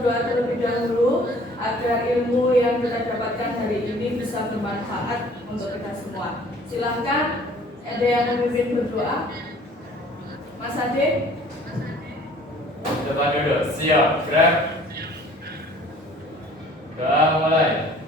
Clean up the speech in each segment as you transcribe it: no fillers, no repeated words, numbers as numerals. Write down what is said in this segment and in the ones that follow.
berdoa terlebih dahulu agar ilmu yang kita dapatkan hari ini bisa bermanfaat untuk kita semua. Silahkan, ada yang memimpin berdoa. Mas Ade. Depan duduk, siap, gerak. Doa mulai.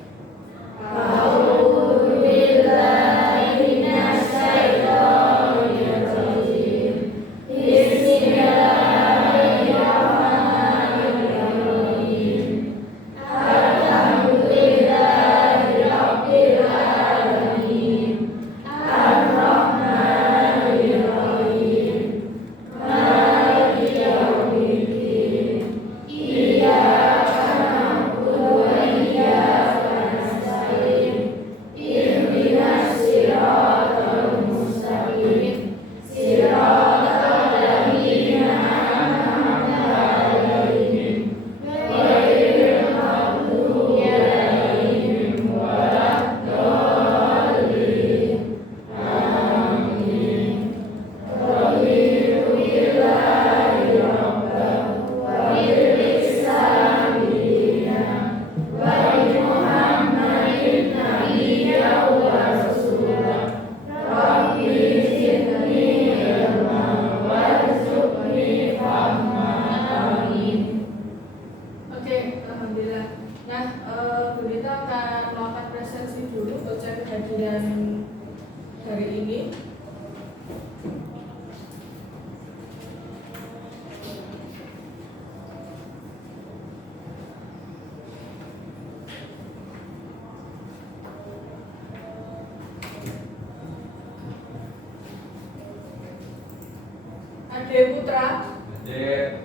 Ade Putra. Hadir.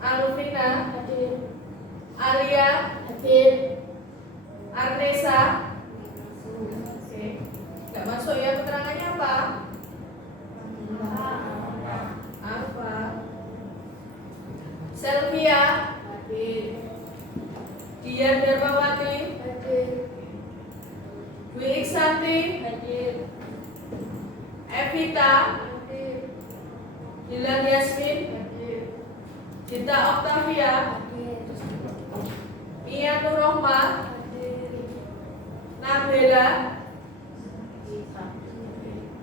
Alvina. Hadir. Alia. Hadir. Arnesa. Oke. Nggak masuk ya, keterangannya apa? Apa? Selvia. Hadir. Dian Darmawati. Hadir. Dwi Iksanti. Hadir. Evita. Hadir. Dilan Yasmin. Hadir. Gita Octavia. Hadir. Mia Nurrohma. Hadir. Nabila.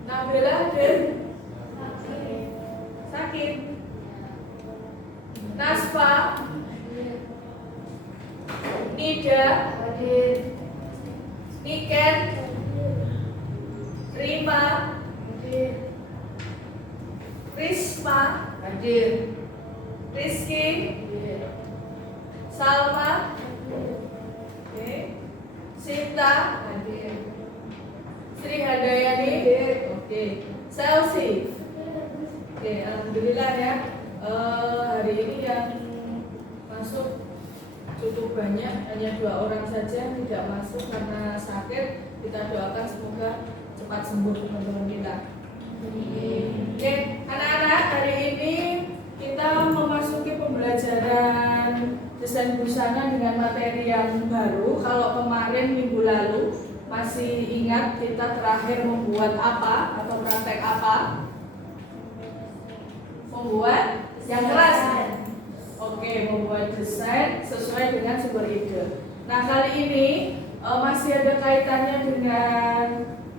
Nabila hadir. Sakit. Nasfa. Nida. Hadir. Niken. Rima. Hadir. Risma. Hadir. Rizky. Hadir. Salma. Oke. Sinta. Hadir. Sri Handayani. Hadir. Oke. Chelsea. Oke, alhamdulillah ya. Hari ini yang masuk cukup banyak, hanya 2 orang saja tidak masuk karena sakit. Kita doakan semoga cepat sembuh teman-teman kita. Oke, anak-anak, hari ini kita memasuki pembelajaran desain busana dengan materi yang baru. Kalau kemarin minggu lalu masih ingat kita terakhir membuat apa atau praktek apa? Membuat yang keras. Oke, membuat desain sesuai dengan sumber ide. Nah, kali ini masih ada kaitannya dengan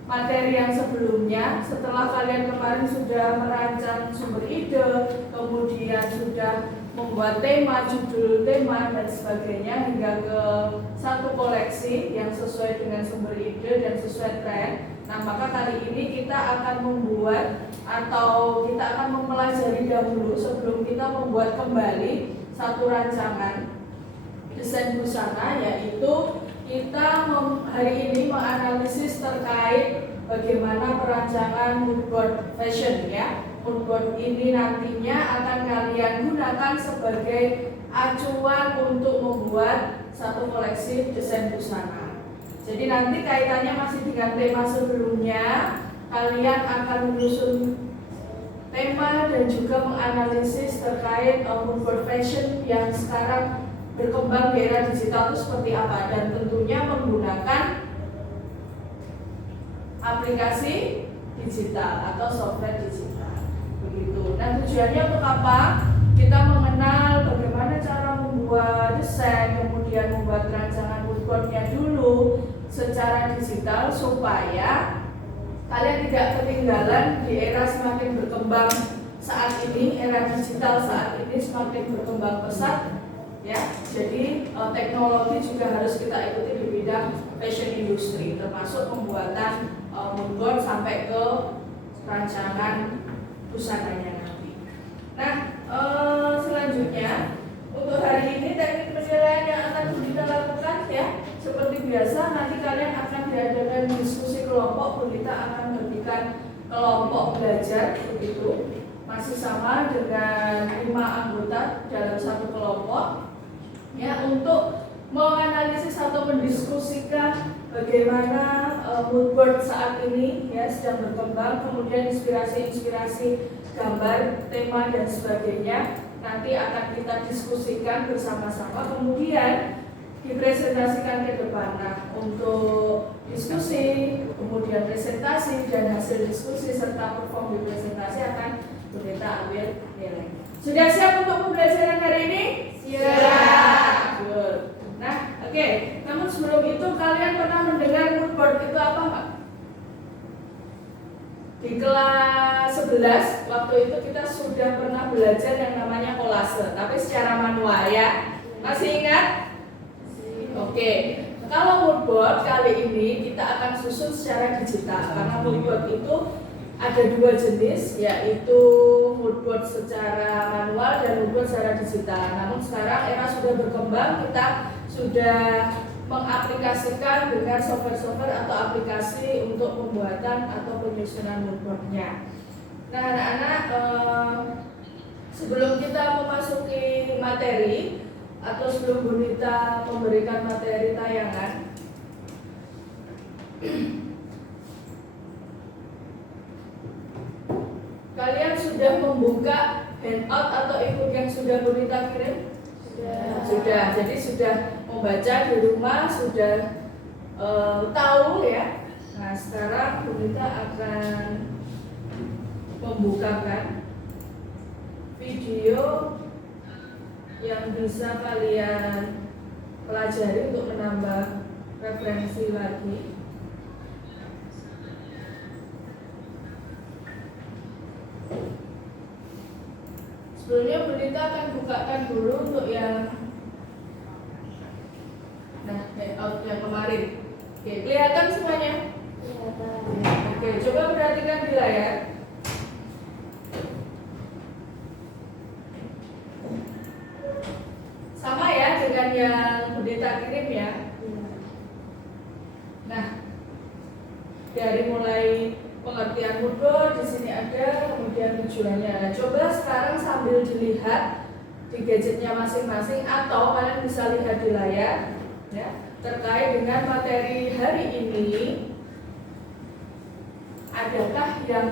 materi yang sebelumnya. Setelah kalian kemarin sudah merancang sumber ide, kemudian sudah membuat tema, judul tema dan sebagainya hingga ke satu koleksi yang sesuai dengan sumber ide dan sesuai tren. Nah, maka kali ini kita akan membuat atau kita akan mempelajari dahulu sebelum kita membuat kembali satu rancangan desain busana, yaitu kita hari ini menganalisis terkait bagaimana perancangan mood board fashion ya. Mood board ini nantinya akan kalian gunakan sebagai acuan untuk membuat satu koleksi desain busana. Jadi nanti kaitannya masih dengan tema sebelumnya, kalian akan menyusun tema dan juga menganalisis terkait mood board fashion yang sekarang berkembang di era digital itu seperti apa, dan tentunya menggunakan aplikasi digital atau software digital begitu. Nah, tujuannya untuk apa? Kita mengenal bagaimana desain kemudian membuat rancangan moodboardnya dulu secara digital supaya kalian tidak ketinggalan di era semakin berkembang saat ini, era digital saat ini semakin berkembang pesat ya. Jadi teknologi juga harus kita ikuti di bidang fashion industry, termasuk pembuatan moodboard sampai ke rancangan busananya nanti. Nah, selanjutnya untuk hari ini teknik penilaian yang akan kita lakukan ya, seperti biasa nanti kalian akan diadakan diskusi kelompok. Kita akan memberikan kelompok belajar begitu, masih sama dengan 5 anggota dalam satu kelompok ya, untuk menganalisis atau mendiskusikan bagaimana moodboard saat ini ya sedang berkembang, kemudian inspirasi-inspirasi gambar, tema dan sebagainya nanti akan kita diskusikan bersama-sama, kemudian dipresentasikan ke depan. Nah, untuk diskusi, kemudian presentasi dan hasil diskusi serta perform di presentasi akan kita ambil nilai. Sudah siap untuk pembelajaran hari ini? Siap. Good. Nah, oke. Namun sebelum itu kalian pernah mendengar moodboard itu apa Pak? Di kelas 11 waktu itu kita sudah pernah belajar yang namanya kolase, tapi secara manual ya. Masih ingat? Oke. Kalau moodboard kali ini kita akan susun secara digital karena moodboard itu ada 2 jenis, yaitu moodboard secara manual dan moodboard secara digital. Namun sekarang era sudah berkembang, kita sudah mengaplikasikan dengan software-software atau aplikasi untuk pembuatan atau penyusunan moodboardnya. Nah, anak-anak, sebelum kita memasuki materi atau sebelum Bu Nita memberikan materi tayangan, kalian sudah membuka handout atau e-book yang sudah Bu Nita kirim? Sudah. Jadi sudah membaca di rumah, sudah tahu ya. Nah, sekarang Bu Nita akan membukakan video yang bisa kalian pelajari untuk menambah referensi lagi. Sebelumnya Bu Nita akan bukakan dulu untuk yang handout yang kemarin. Oke, kelihatan semuanya? Kelihatan. Oke, coba perhatikan di layar. Sama ya dengan yang Bu Nita kirim ya. Nah, dari mulai pengertian moodboard di sini ada, kemudian tujuannya. Nah, coba sekarang sambil dilihat di gadgetnya masing-masing atau kalian bisa lihat di layar ya, terkait dengan materi hari ini. Adakah yang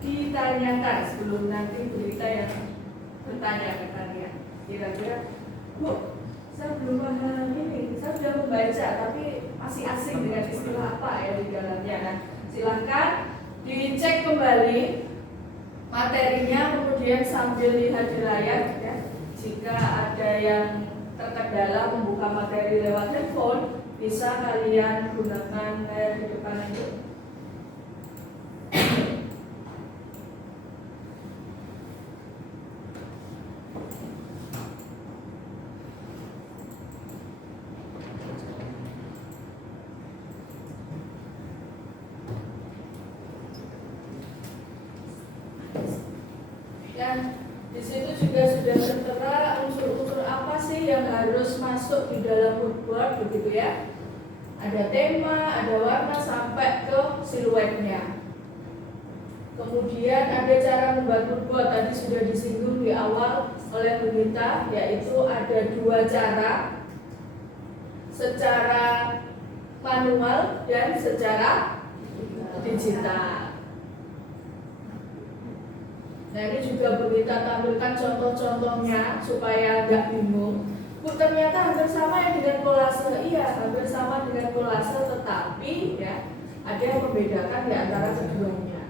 ditanyakan sebelum nanti berita yang bertanya ke kalian? Kira-kira, Bu, saya belum paham ini, saya sudah membaca tapi masih asing dengan istilah apa ya di dalamnya. Nah, silahkan dicek kembali materinya, kemudian sambil lihat di layar ya. Jika ada yang terkendala membuka materi lewat handphone, bisa kalian gunakan layar di depan itu. Dan di situ juga sudah tertera unsur-unsur apa sih yang harus masuk di dalam moodboard begitu ya. Ada tema, ada warna sampai ke siluetnya. Kemudian ada cara membuat moodboard, tadi sudah disinggung di awal oleh Bu Nita, yaitu ada 2 cara, secara manual dan secara digital. Nah, ini juga Bu Nita tampilkan contoh-contohnya supaya nggak bingung. Bu, ternyata hampir sama ya dengan kolase. Iya, hampir sama dengan kolase, tetapi ya ada yang membedakan di antara keduanya.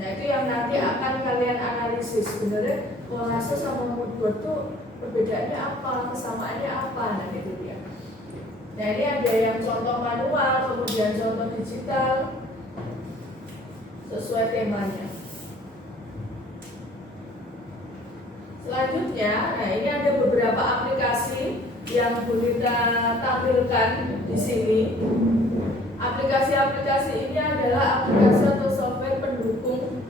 Nah, itu yang nanti akan kalian analisis. Sebenarnya kolase sama moodboard tuh perbedaannya apa, kesamaannya apa, nah gitu dia. Nah ini ada yang contoh manual, kemudian contoh digital, sesuai temanya. Selanjutnya, nah ini ada beberapa aplikasi yang Bunita tampilkan di sini. Aplikasi-aplikasi ini adalah aplikasi atau software pendukung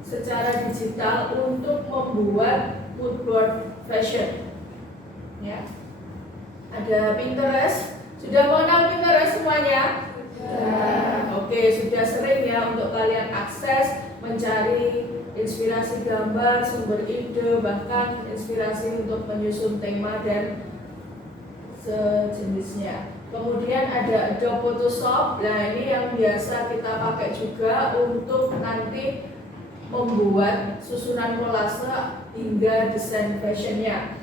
secara digital untuk membuat mood board fashion. Ya. Ada Pinterest. Sudah mengenal Pinterest semuanya? Oke, sudah sering ya untuk kalian akses, mencari inspirasi gambar, sumber ide, bahkan inspirasi untuk menyusun tema dan sejenisnya. Kemudian ada Adobe Photoshop. Nah, ini yang biasa kita pakai juga untuk nanti membuat susunan kolase hingga desain fashionnya.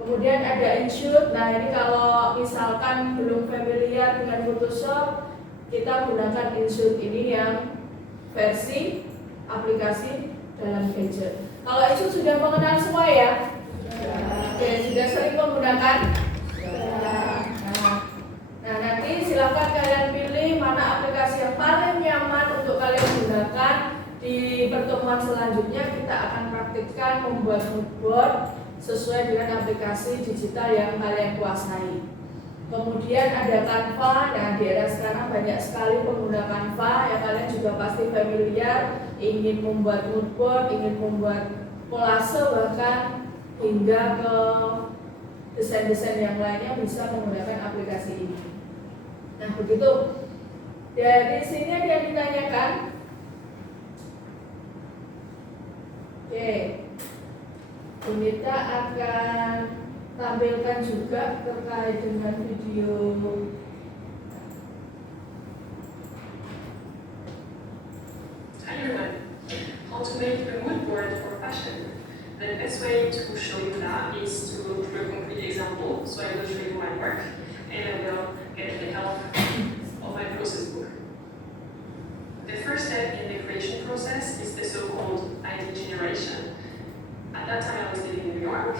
Kemudian ada InShoot. Nah, ini kalau misalkan belum familiar dengan Photoshop, kita gunakan InShoot ini yang versi aplikasi dalam gadget. Kalau InShoot sudah mengenal semua ya? Oke, sudah sering menggunakan? Nah, nanti silakan kalian pilih mana aplikasi yang paling nyaman untuk kalian gunakan. Di pertemuan selanjutnya kita akan praktikkan membuat mood board sesuai dengan aplikasi digital yang kalian kuasai. Kemudian ada Canva. Nah, di era sekarang banyak sekali pengguna Canva yang kalian juga pasti familiar. Ingin membuat mood board, ingin membuat kolase, bahkan hingga ke desain-desain yang lainnya bisa menggunakan aplikasi ini. Nah, begitu. Dari sini ada yang ditanyakan. Oke. Bunita akan tampilkan juga terkait dengan video. Hi everyone. How to make a mood board for fashion? The best way to show you that is to go through a concrete example. So I will show you my work and I will get the help of my process book. The first step in the creation process is the so-called idea generation. At that time I was living in New York.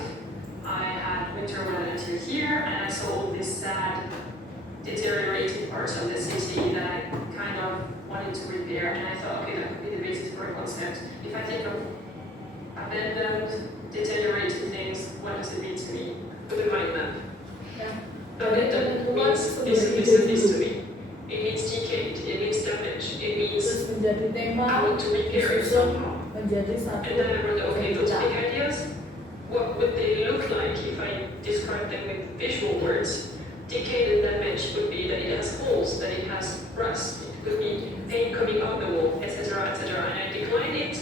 I had winter weather until here and I saw all these sad, deteriorated parts of the city that I kind of wanted to repair, and I thought, okay, that could be the basis for a concept. If I think of abandoned, deteriorated things, what does it mean to me? With a mind map. Abandoned means this to me. It means decayed, it means damage, it means menjadi tema, I want to repair it somehow. menjadi satu. And then I wrote, okay, those big ideas, what would they look like if I describe them with visual words? Decayed and damaged would be that it has holes, that it has rust, it could be paint coming out the wall, etc., etc. And I declined it.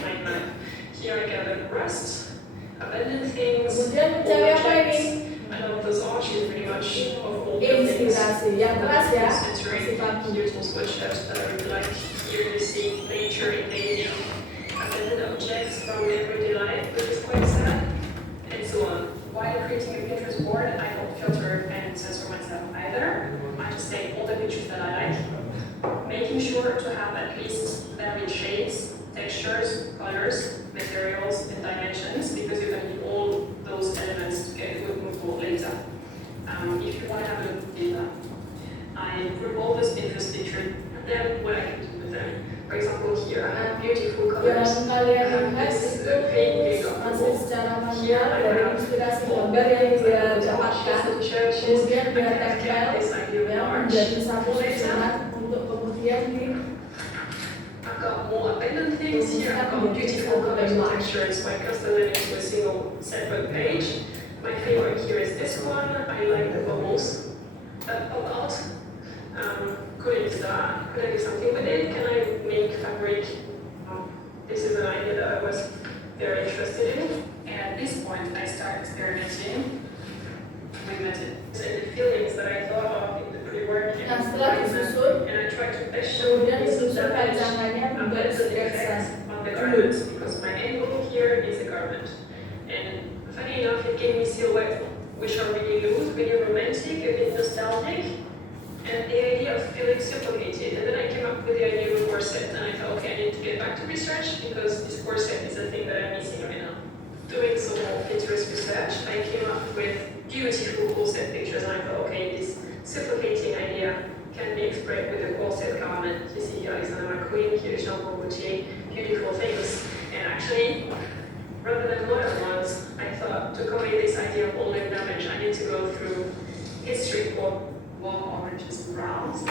Like that. Here I gathered rust, abandoned things, Kemudian old mencari apa ini? objects. I love those arches pretty much of old buildings. Inspirasi yang keras ya. Century. Here's also a church that I really like. Here you see nature in daily, abandoned objects from everyday life, which is quite sad, and so on. While creating a Pinterest board, I don't filter and censor myself either. I just take all the pictures that I like, making sure to have at least varied shades, textures, colors, materials, and dimensions, because you can need all those elements to get a good mood board later. If you want to have a look at data, I group all those Pinterest pictures, and then what I can do with them. For example, here I have beautiful colors. Yang kalian I have lihat this itu painting of the masih wall. secara manual dari inspirasi gambar yang dia dapatkan, kemudian dia tempel yang menjadi satu susunan untuk kemudian di I've got more abandoned things here. I've got beautiful colors and textures. My custom them into a single separate page. My favorite here is this one. I like the bubbles that pop out. Could I use that? Could I do something with it? Can I make fabric? This is an idea that I was very interested in. And at this point, I started experimenting with methods and the feelings that I thought of in the pre-work Nah, setelah disusun, and I tried to measure kemudian this disusun damage rancangannya and menjadi the sketsa. effects on the garment, because my end goal here is a garment. And funny enough, it gave me silhouettes which are really loose, really romantic, a bit nostalgic, and the idea of feeling suffocated. And then I came up with the idea of a corset, and I thought, okay, I need to get back to research because this corset is the thing that I'm missing right now. Doing so Pinterest research, I came up with beautiful corset pictures, and I thought, okay, this suffocating idea can be expressed with a corset garment. You see here Alexander McQueen, here Jean Paul Gaultier, beautiful things. And actually, rather than modern ones, I thought to convey this idea of old leg damage, I need to go through history for warm oranges and browns. We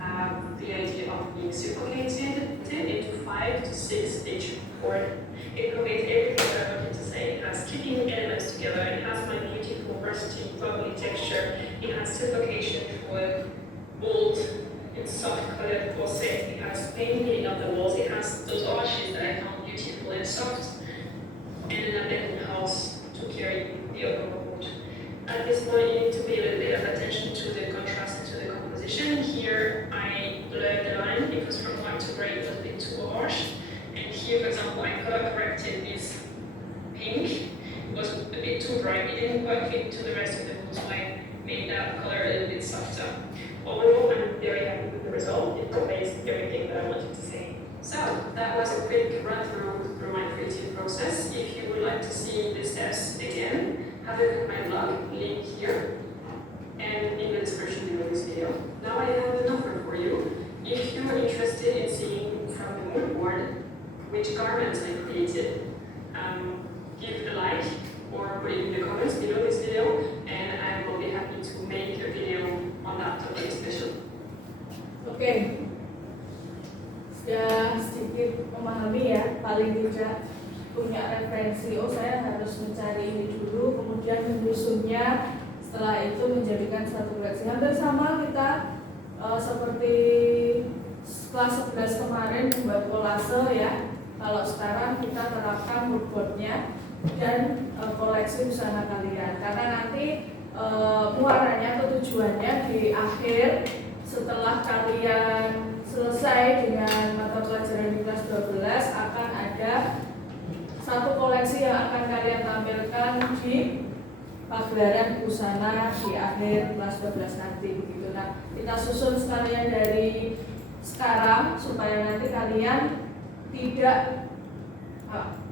have the idea of being suffocated into 5 to 6 stitch cord. It conveys everything that I wanted to say. It has keeping elements together. It has my beautiful rusty, bubbly texture. It has suffocation for bold and soft colored corset. It has painting of the walls. It has those arches that I found beautiful and soft. And an abandoned house to carry the overboard. At this point, you need to pay a little bit of attention to the contrast and to the composition. Here, I blurred the line because from white to gray it was a bit too harsh. And here, for example, I color corrected this pink. It was a bit too bright. It didn't quite fit to the rest of the wall, so I made that color a little bit softer. Overall, I'm very happy with the result. It conveys everything that I wanted to say. So, that was a quick run through my creative process. If you would like to see the steps again, have a look at my blog, link here, and in the description below this video. Now I have an offer for you. If you're interested in seeing from the mood board which garments I created, give a like or put it in the comments below this video, and I will be happy to make a video on that topic special. Oke, sudah sedikit memahami ya, paling tidak punya referensi. Oh, saya harus mencari ini dulu, kemudian menyusunnya, setelah itu menjadikan satu koleksi. Hampir sama kita seperti kelas 11 kemarin membuat kolase ya. Kalau sekarang kita terapkan moodboardnya dan koleksi busana kalian, karena nanti muaranya atau tujuannya di akhir setelah kalian selesai dengan mata pelajaran di kelas 12 akan ada satu koleksi yang akan kalian tampilkan di pagelaran busana di akhir kelas 12 nanti begitu. Nah, kita susun sekalian dari sekarang supaya nanti kalian tidak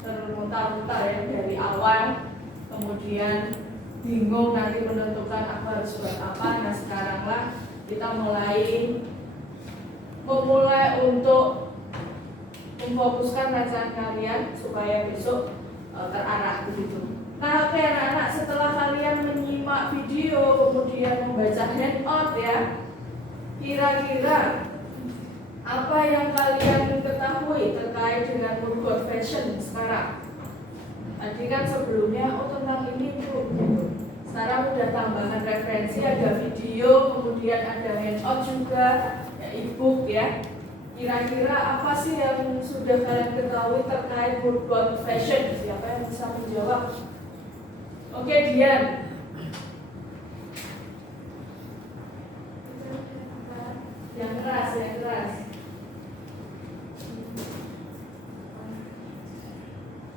termutar-mutar ya dari awal, kemudian bingung nanti menentukan aku harus buat apa. Nah, sekaranglah kita memulai untuk memfokuskan bacaan kalian supaya besok terarah begitu. Nah, oke anak-anak, setelah kalian menyimak video kemudian membaca handout ya, kira-kira apa yang kalian ketahui terkait dengan moodboard fashion sekarang? Tadi kan sebelumnya, tentang ini tuh. Sekarang udah tambahan referensi, ada video, kemudian ada handout juga, ya, e-book ya. Kira-kira apa sih yang sudah kalian ketahui terkait moodboard fashion? Siapa yang bisa menjawab? Oke, Dian. Yang keras, yang keras.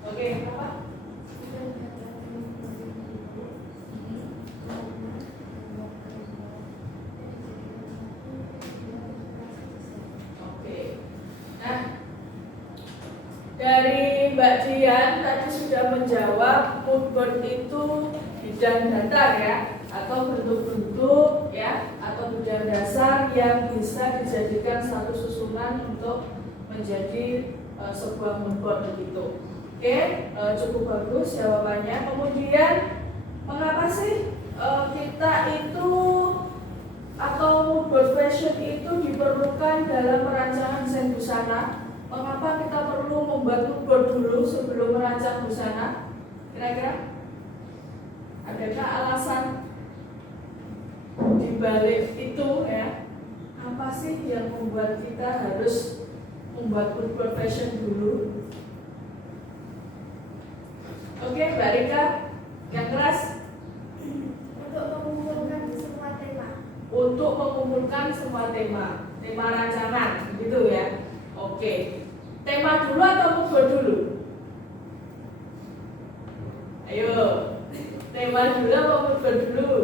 Oke, apa? Oke. Nah, dari Mbak Dian tadi sudah menjawab moodboard itu bidang datar ya, atau bentuk-bentuk ya, atau bidang dasar yang bisa dijadikan satu susunan untuk menjadi sebuah moodboard begitu. Oke, cukup bagus jawabannya. Kemudian mengapa sih kita itu atau moodboard fashion itu diperlukan dalam perancangan desain busana? Mengapa kita perlu membuat moodboard dulu sebelum merancang busana? Kira-kira adakah alasan dibalik itu ya? Apa sih yang membuat kita harus membuat moodboard fashion dulu? Oke, Mbak Rika, yang keras. Untuk mengumpulkan semua tema. Untuk mengumpulkan semua tema rancangan, gitu ya. Oke, tema dulu atau moodboard dulu? Ayo, tema dulu atau moodboard dulu?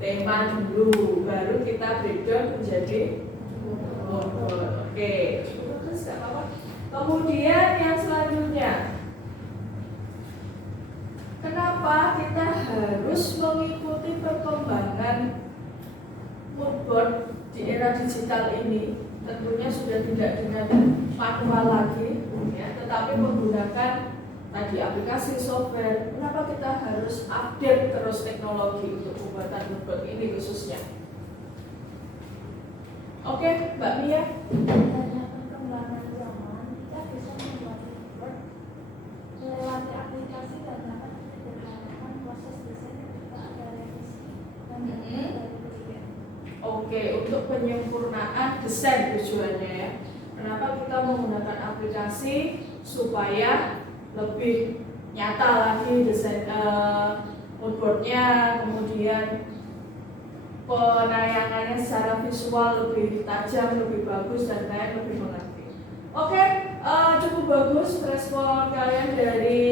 Tema dulu, baru kita breakdown menjadi moodboard. Oke, bagus, gak apa-apa. Kemudian yang selanjutnya, harus mengikuti perkembangan moodboard di era digital ini. Tentunya sudah tidak dengan manual lagi, ya, tetapi menggunakan tadi aplikasi software. Kenapa kita harus update terus teknologi untuk pembuatan moodboard ini khususnya? Oke, Mbak Mia. Adanya perkembangan zaman, kita bisa membuat moodboard melewati aplikasi dan dapat menyederhanakan proses desain ketika ada revisi dan dari klien. Oke, untuk penyempurnaan desain tujuannya ya. Kenapa kita menggunakan aplikasi supaya lebih nyata lagi desain moodboardnya, kemudian penayangannya secara visual lebih tajam, lebih bagus dan kalian lebih mengerti. Oke, cukup bagus respon kalian dari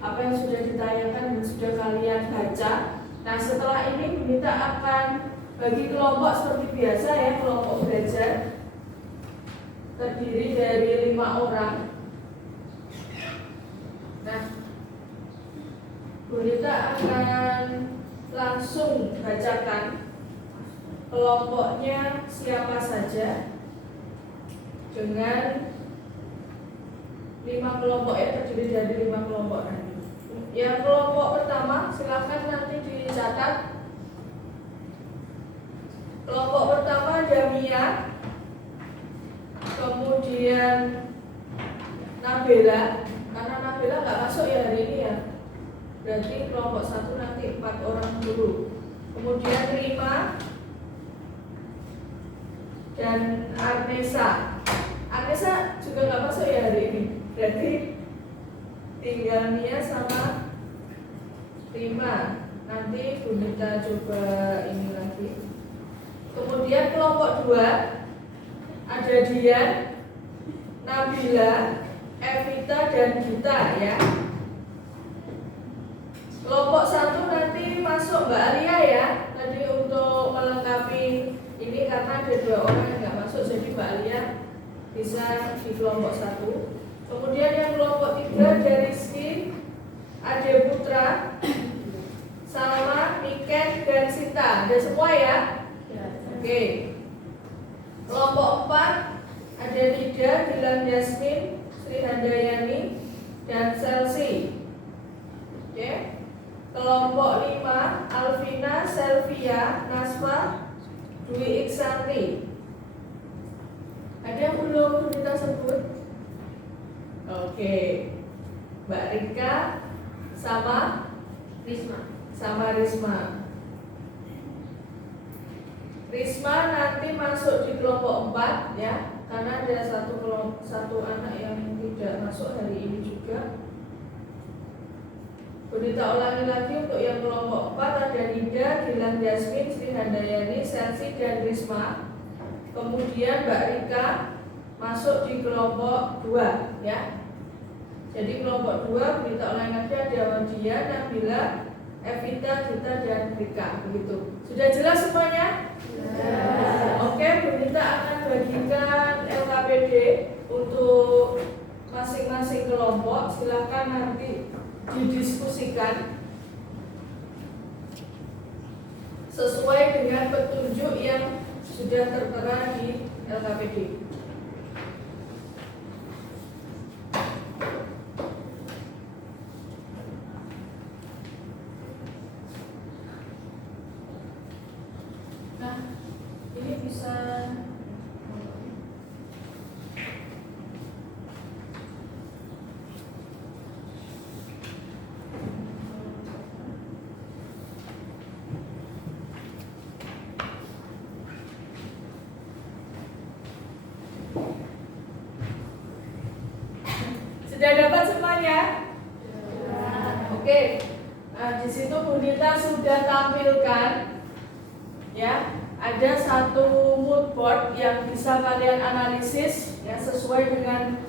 apa yang sudah ditayangkan dan sudah kalian baca. Nah, setelah ini Bunita akan bagi kelompok seperti biasa ya, kelompok belajar terdiri dari 5 orang. Nah, Bunita akan langsung bacakan kelompoknya siapa saja dengan 5 kelompok ya, terdiri dari 5 kelompok nanti. Yang kelompok pertama silakan nanti dicatat. Kelompok pertama Damia, kemudian Nabila, karena Nabila nggak masuk ya hari ini ya. Berarti kelompok 1 nanti 4 orang dulu. Kemudian Rima dan Arnesa. Arnesa juga nggak masuk ya hari ini. Berarti tinggal Nia sama Rima. Nanti Bunita coba ini lagi. Kemudian kelompok 2 ada Dian, Nabila, Evita dan Gita ya. Kelompok 1 nanti masuk Mbak Alia ya. Tadi untuk melengkapi ini karena ada 2 orang yang nggak masuk, jadi Mbak Alia bisa di kelompok 1. Kemudian yang kelompok 3 ada Rizky, Ade Putra, Salma, Niken dan Sita. Ada semua ya? Oke. Kelompok 4 ada Nida, Dilan Yasmin, Sri Handayani dan Selsi. Oke. Kelompok 5 Alvina, Selvia, Nasfa, Dwi Iksanti. Ada yang belum kita sebut? Oke. Mbak Rika sama Risma. Risma nanti masuk di kelompok 4 ya, karena ada satu anak yang tidak masuk hari ini juga. Bunita ulangi lagi untuk yang kelompok 4 ada Nida, Dilan Yasmin, Sri Handayani, Selsi dan Risma. Kemudian Mbak Rika masuk di kelompok 2 ya. Jadi kelompok 2 Bunita ulangi lagi ada Wadia, Nabila, Evita, Gita dan Rika. Begitu. Sudah jelas semuanya? Oke, Bunita akan bagikan LKPD untuk masing-masing kelompok. Silakan nanti didiskusikan sesuai dengan petunjuk yang sudah tertera di LKPD. Nah, ini bisa sudah dapat semuanya? Oke. Nah, di situ Bunita sudah tampilkan ya, ada satu mood board yang bisa kalian analisis ya sesuai dengan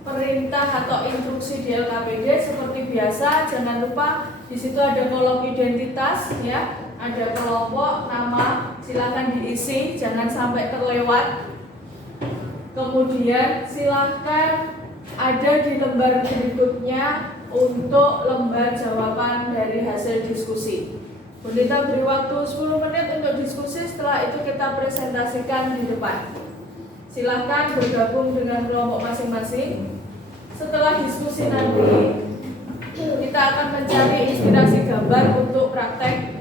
perintah atau instruksi di LKPD seperti biasa. Jangan lupa di situ ada kolom identitas ya, ada kelompok, nama, silakan diisi, jangan sampai terlewat. Kemudian silakan ada di lembar berikutnya untuk lembar jawaban dari hasil diskusi. Bundita beri waktu 10 menit untuk diskusi, setelah itu kita presentasikan di depan. Silahkan bergabung dengan kelompok masing-masing. Setelah diskusi nanti, kita akan mencari inspirasi gambar untuk praktek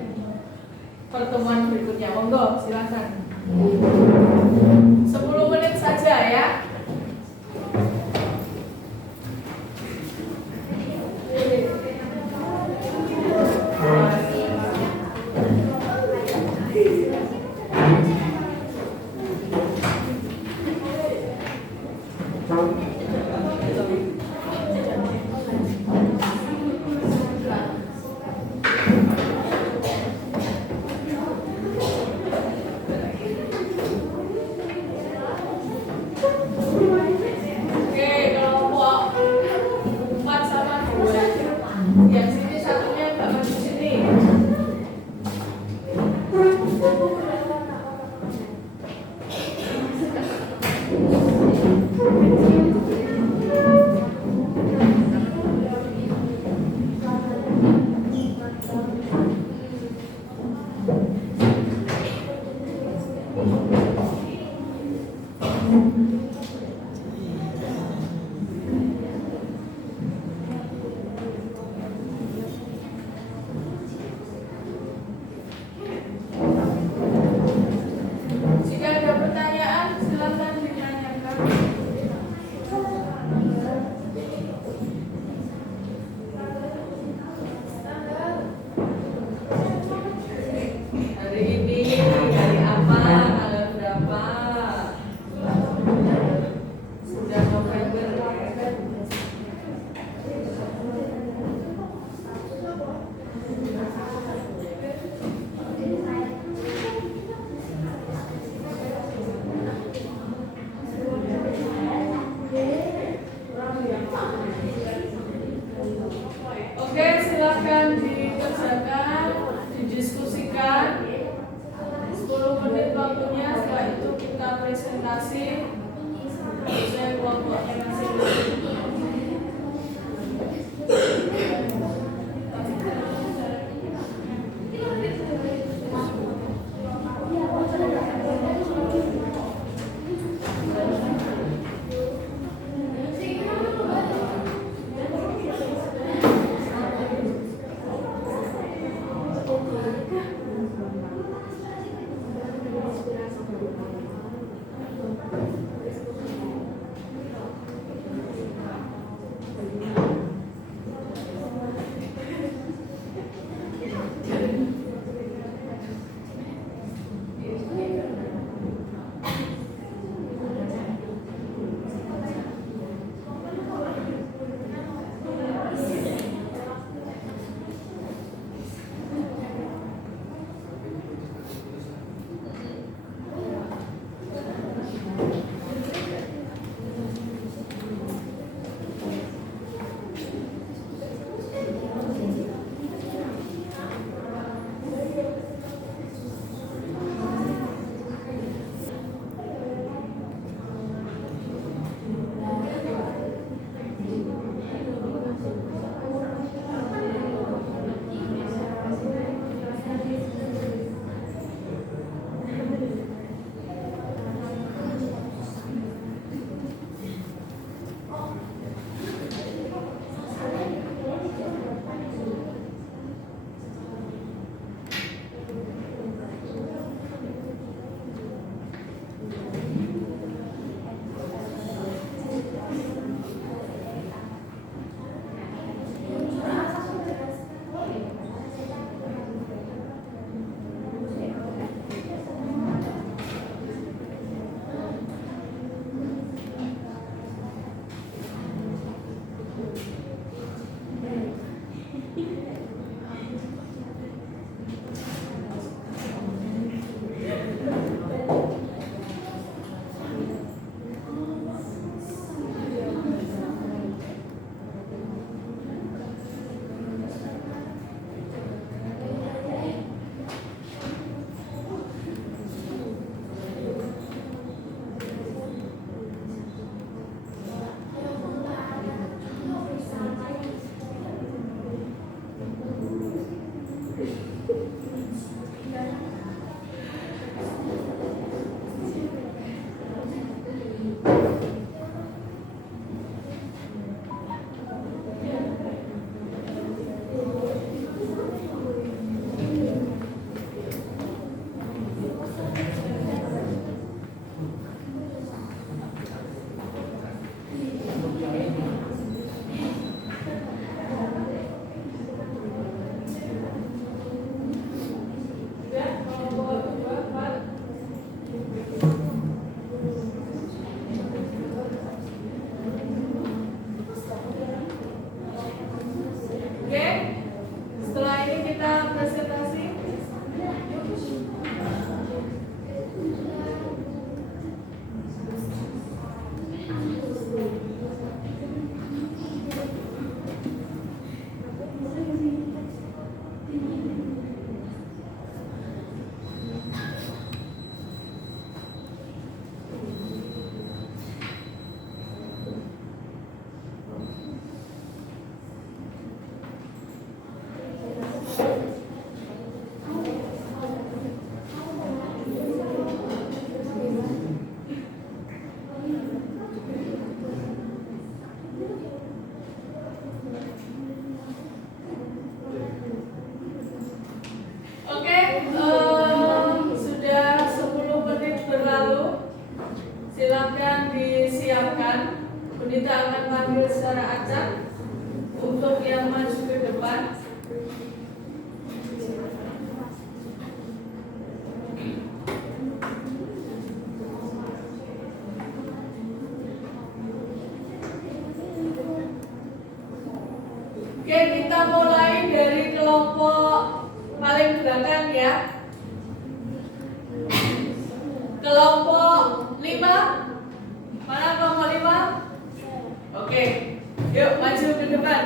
pertemuan berikutnya. Monggo, silahkan. 10 menit saja ya. Oke, kelompok 4 sama 2. Yang sini satunya nggak maju sini. Bunda akan panggil secara acak untuk yang maju ke depan. Oke, kita mulai dari kelompok paling belakang ya. Kelompok 5. Mana kelompok 5? Oke, yuk maju ke depan.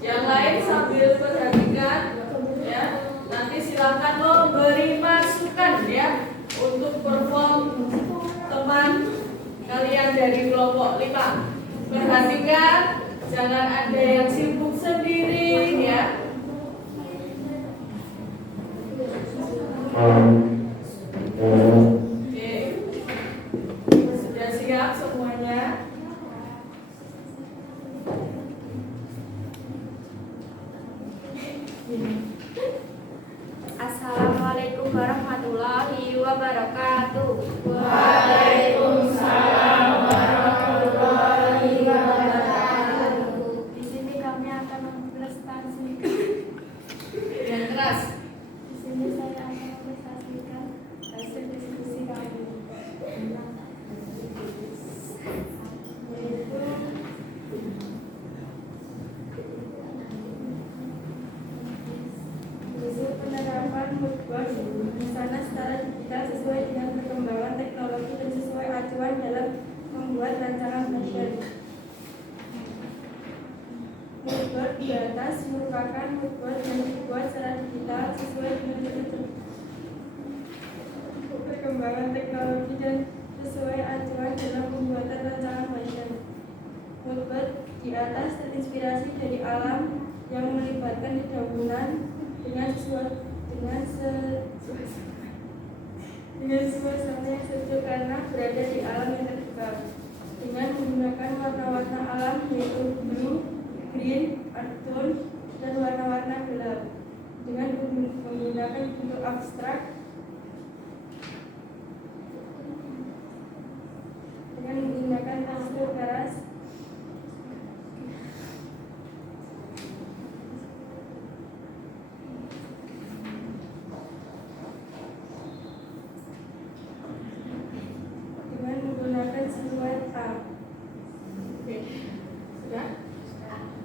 Yang lain sambil perhatikan ya. Nanti silakan memberi masukan ya untuk perform teman kalian dari kelompok 5. Perhatikan, jangan ada yang sibuk sendiri ya. Oke, sudah siap semuanya? Assalamualaikum warahmatullahi wabarakatuh. Waalaikumsalam warahmatullahi wabarakatuh. Di sini kami akan mempresentasikan. Yang keras. Di sini saya akan mempresentasikan hasil diskusi kami. Yaitu penerapan moodboard busana secara digital sesuai dengan perkembangan teknologi dan sesuai acuan dalam membuat rancangan fashion. Moodboard di atas merupakan moodboard yang dibuat secara digital sesuai dengan perkembangan teknologi dan sesuai acuan dalam pembuatan rancangan fashion. Moodboard di atas terinspirasi dari alam yang melibatkan dedaunan dengan suasana yang sejuk karena berada di alam yang terbuka dengan menggunakan warna-warna alam yaitu blue, green, earth tone, dan warna-warna gelap dengan menggunakan bentuk abstrak dengan menggunakan pastel keras dengan menggunakan siluet A. Oke, sudah?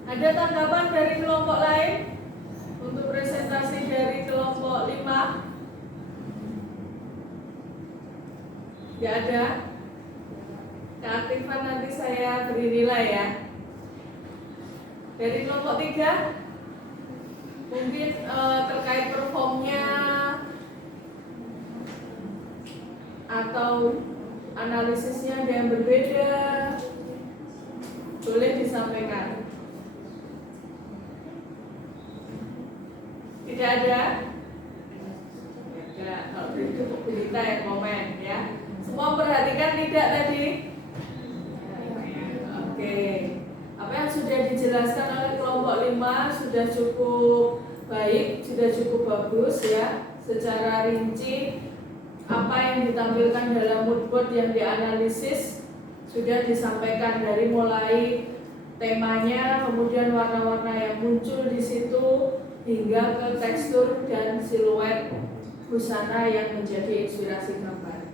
Ada tanggapan dari kelompok lain untuk presentasi dari kelompok 5? Tidak ada. Keaktifan nanti saya beri nilai ya. Dari kelompok 3 mungkin terkait performnya atau analisisnya ada yang berbeda, boleh disampaikan. Tidak ada? Tidak. Kalau begitu kita yang komen ya. Semua perhatikan tidak tadi? Oke. Apa yang sudah dijelaskan oleh kelompok 5 sudah cukup baik, sudah cukup bagus ya. Secara rinci apa yang ditampilkan dalam moodboard yang dianalisis sudah disampaikan dari mulai temanya, kemudian warna-warna yang muncul di situ hingga ke tekstur dan siluet busana yang menjadi inspirasi gambar.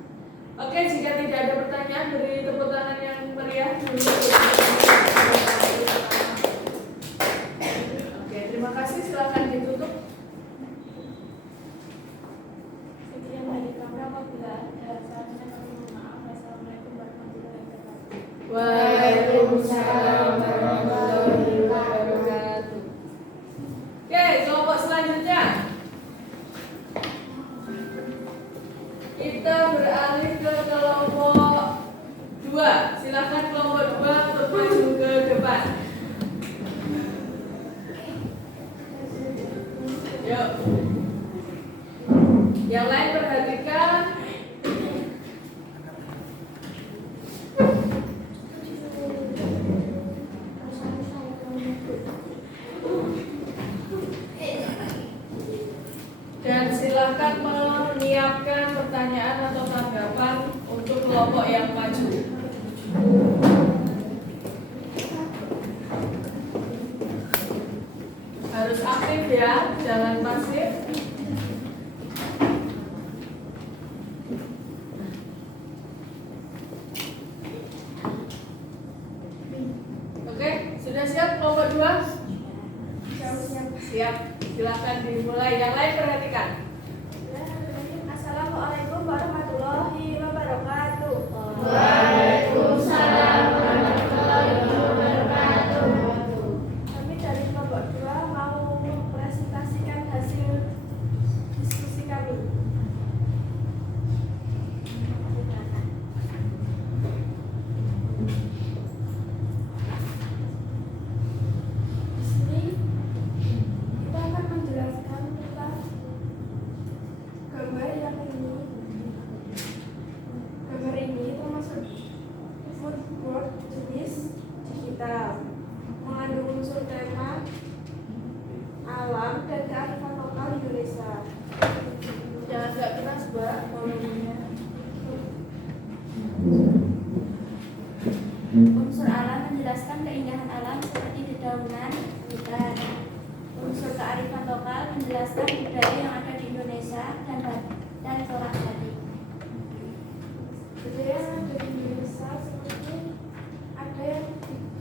Oke, jika tidak ada pertanyaan, beri tepuk tangan yang meriah. Oke, terima kasih. Silakan ditutup. Sekian dari kami, apabila ada salahnya kami mohon maaf. Wassalamualaikum warahmatullahi wabarakatuh. Waalaikumsalam warahmatullahi wabarakatuh. Oke, kelompok selanjutnya kita beralih ke kelompok 2. Silakan kelompok 2 untuk maju ke depan. Yuk. Yang lain perhatikan. Dan silakan menilai menyiapkan pertanyaan atau tanggapan untuk kelompok yang maju. Harus aktif ya, jangan pasif. Oke, sudah siap kelompok 2? Siap, silakan dimulai. Yang lain perhatikan. Assalamualaikum warahmatullahi wabarakatuh. Waalaikumsalam warahmatullahi wabarakatuh. Kami dari kelompok 2 mau mempresentasikan hasil diskusi kami. Di sini kita akan menjelaskan tentang gambar yang ini. Gambar ini termasuk food board jenis digital, mengandung unsur tema, alam, dan kearifan lokal Indonesia. Jangan agak keras, Mbak, volumenya. Unsur alam menjelaskan keindahan alam seperti dedaunan, hutan. Unsur kearifan lokal menjelaskan budaya yang ada di Indonesia dan corak batik. Budaya yang ada di Indonesia seperti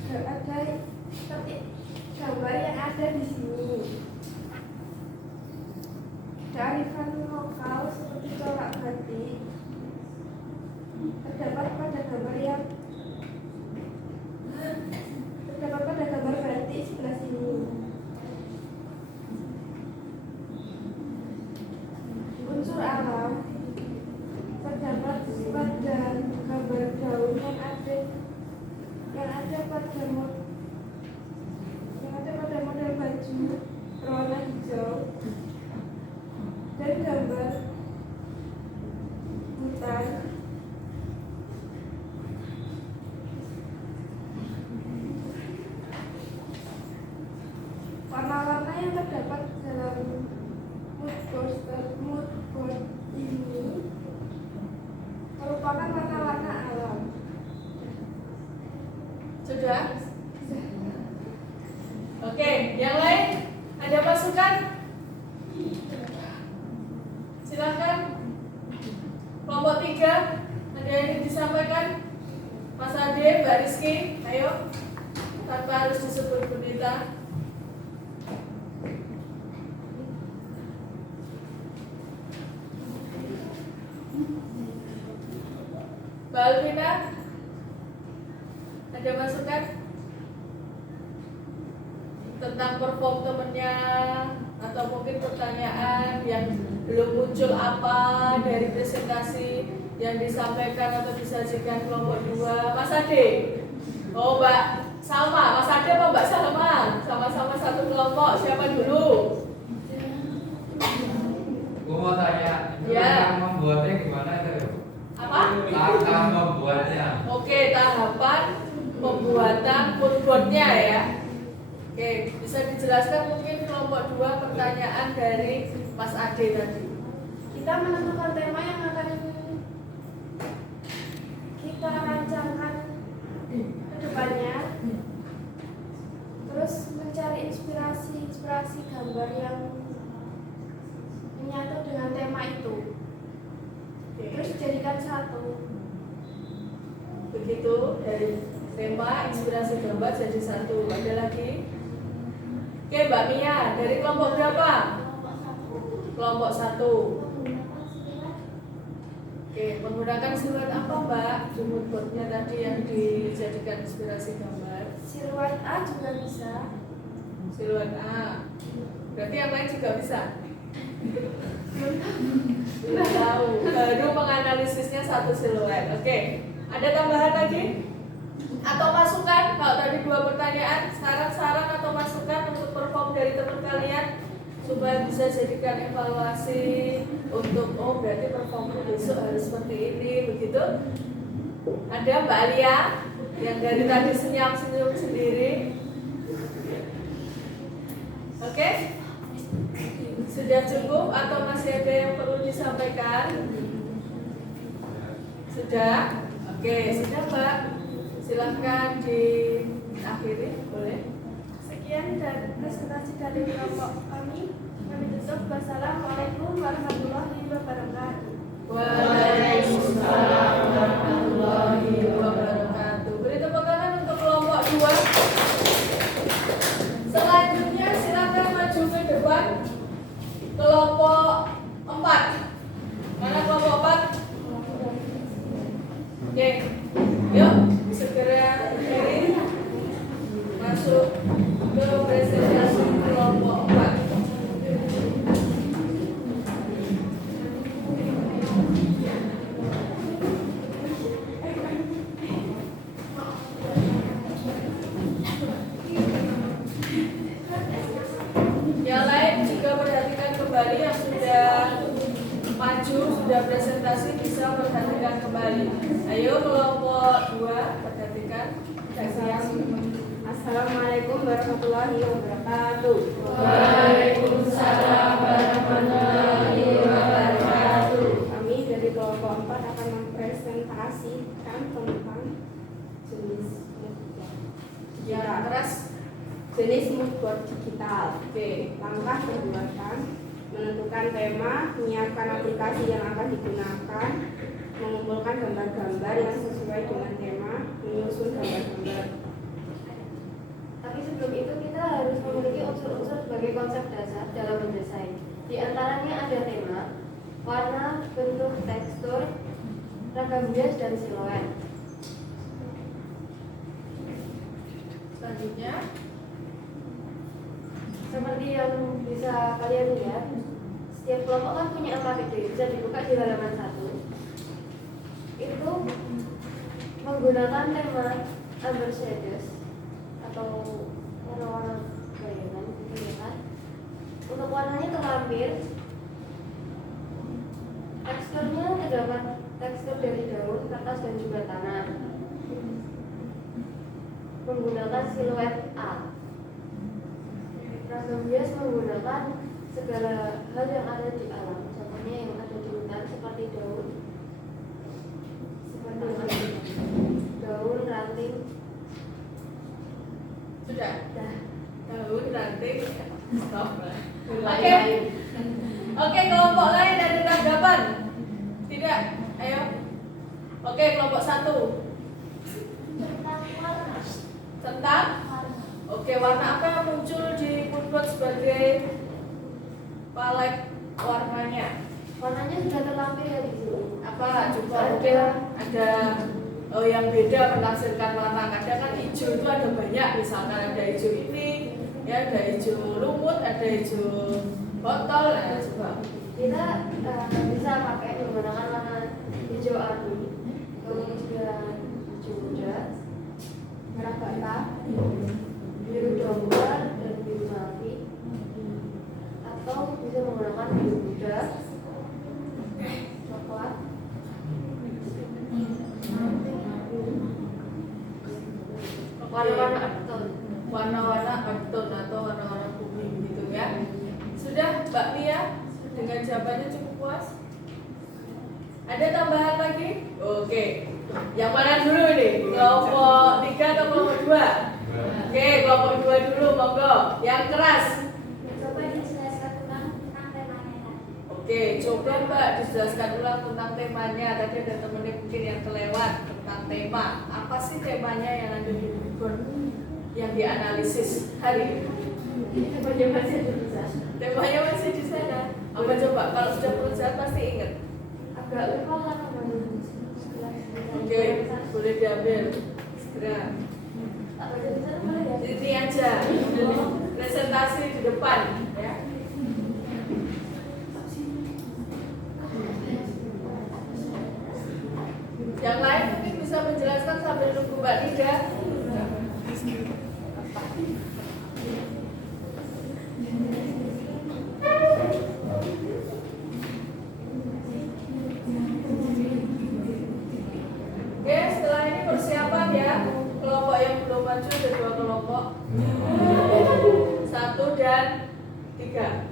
seperti gambar yang ada di sini. Kearifan lokal seperti corak batik terdapat pada gambar batik sebelah sini. Unsur alam terdapat pada gambar daun yang ada pada model baju berwarna hijau, dan gambar hutan warna-warna yang terdapat dalam mood board ini merupakan warna-warna alam. Sudah? Oke, yang lain ada masukan? Silakan. Kelompok 3 ada yang ingin disampaikan? Mas Ade, Mbak Rizky, ayo. Tanpa harus disebut pendeta. Mbak Alvina, ada masukan tentang perform temennya atau mungkin pertanyaan yang belum muncul apa dari presentasi yang disampaikan atau disajikan kelompok 2? Mas Ade, oh Mbak Salma, Mas Ade apa Mbak Salma? Sama-sama satu kelompok, siapa dulu? Gue mau tanya, itu Ya. membuatnya gimana itu? Apa? Langkah membuatnya. Oke, tahapan pembuatan moodboardnya ya. Oke, bisa dijelaskan mungkin kelompok 2 pertanyaan dari Mas Ade tadi. Kita menentukan tema yang akan kita rancangkan ke depannya, terus mencari inspirasi gambar yang menyatu dengan tema itu, terus dijadikan satu. Begitu dari tema inspirasi gambar jadi satu. Ada lagi? Oke, Mbak Mia, dari kelompok berapa? Kelompok 1. Oke, menggunakan siluet apa Mbak? Moodboardnya tadi yang dijadikan inspirasi gambar. Siluet A juga bisa. Siluet A. Berarti yang lain juga bisa? Tidak tahu. Baru menganalisisnya satu siluet. Oke, ada tambahan lagi? Atau masukan? Kalau tadi 2 pertanyaan, saran atau masukan untuk perform dari teman kalian supaya bisa jadikan evaluasi untuk berarti performnya besok harus seperti ini, begitu? Ada Mbak Alia yang dari tadi senyum sendiri. Oke? Sudah cukup atau masih ada yang perlu disampaikan? Sudah? Oke, sudah Mbak. Silahkan diakhiri, boleh? Sekian dari presentasi dari kelompok kami. Kami tutup. Wassalamualaikum warahmatullahi wabarakatuh. Waalaikumsalam warahmatullahi wabarakatuh. Beri tepuk tangan untuk kelompok 2. Selanjutnya silakan maju ke depan. Kelompok 4. Mana kelompok 4? Oke. Yuk, segera berdiri. Masuk ke presentasi kelompok 4. Yang lain juga perhatikan kembali yang sudah maju, sudah presentasi bisa perhatikan kembali. Ayo kelompok 2 perhatikan. Assalamualaikum warahmatullahi wabarakatuh. Waalaikumsalam warahmatullahi wabarakatuh. Kami dari kelompok 4 akan mempresentasikan tentang jenis Yang keras. moodboard digital. Oke. Langkah perbuatan: menentukan tema, menyiapkan aplikasi yang akan digunakan, mengumpulkan gambar-gambar yang sesuai dengan tema, menyusun gambar-gambar. Tapi sebelum itu kita harus memiliki unsur-unsur sebagai konsep dasar dalam mendesain. Di antaranya ada tema, warna, bentuk, tekstur, ragam hias, dan siluet. Selanjutnya, Seperti yang bisa kalian lihat, setiap kelompok kan punya AKBD, bisa dibuka di halaman 1. Itu menggunakan tema amber shades atau warna-warna bayangan gitu ya kan. Untuk warnanya terlampir, teksturnya terdapat tekstur dari daun, kertas, dan juga tanah. Menggunakan siluet A. Ragam hias menggunakan segala hal yang ada di alam, contohnya yang ada di hutan seperti daun, ranting. sudah. Dah. Daun, ranting. Stop. Oke. Oke, kelompok lain ada tanggapan? Tidak. Ayo. Oke, kelompok 1. Tentang? Oke, warna apa yang muncul di moodboard sebagai palet warnanya? Warnanya sudah terlampir ya di sini. Apa? Coba mungkin ada yang beda menafsirkan warna. Kadang kan hijau itu ada banyak, misalkan ada hijau ini, ya ada hijau lumut, ada hijau botol, nah coba. Kita bisa pakai menggunakan warna hijau army, kemudian juga hijau muda, merah bata, biru domba, dan biru navi, atau bisa menggunakan biru muda, coklat, warna-warna earth Warna-warna earth tone atau warna-warna bumi gitu ya. Sudah Mbak Mia dengan jawabannya cukup puas? Ada tambahan lagi? Oke. Yang mana dulu nih? Kelompok 3 atau kelompok 2? Oke, kelompok 2 dulu, monggo. Yang keras. Coba dijelaskan tentang temanya. Oke, coba Mbak dijelaskan ulang tentang temanya. Tadi ada temennya mungkin yang kelewat tentang tema. Apa sih temanya yang ada di moodboard yang dianalisis hari ini? temanya masih ada di sana. Temanya masih di sana. Apa coba? Kalau sudah perusahaan pasti ingat. Agak lupa lah namanya. Oke, boleh diambil segera. Tak baca di sana boleh ya? Ini aja, presentasi di depan, ya. Yang lain mungkin bisa menjelaskan sambil nunggu Mbak Nida. Oke, setelah ini persiapan ya. Kelompok yang belum maju ada 2 kelompok. 1 dan 3.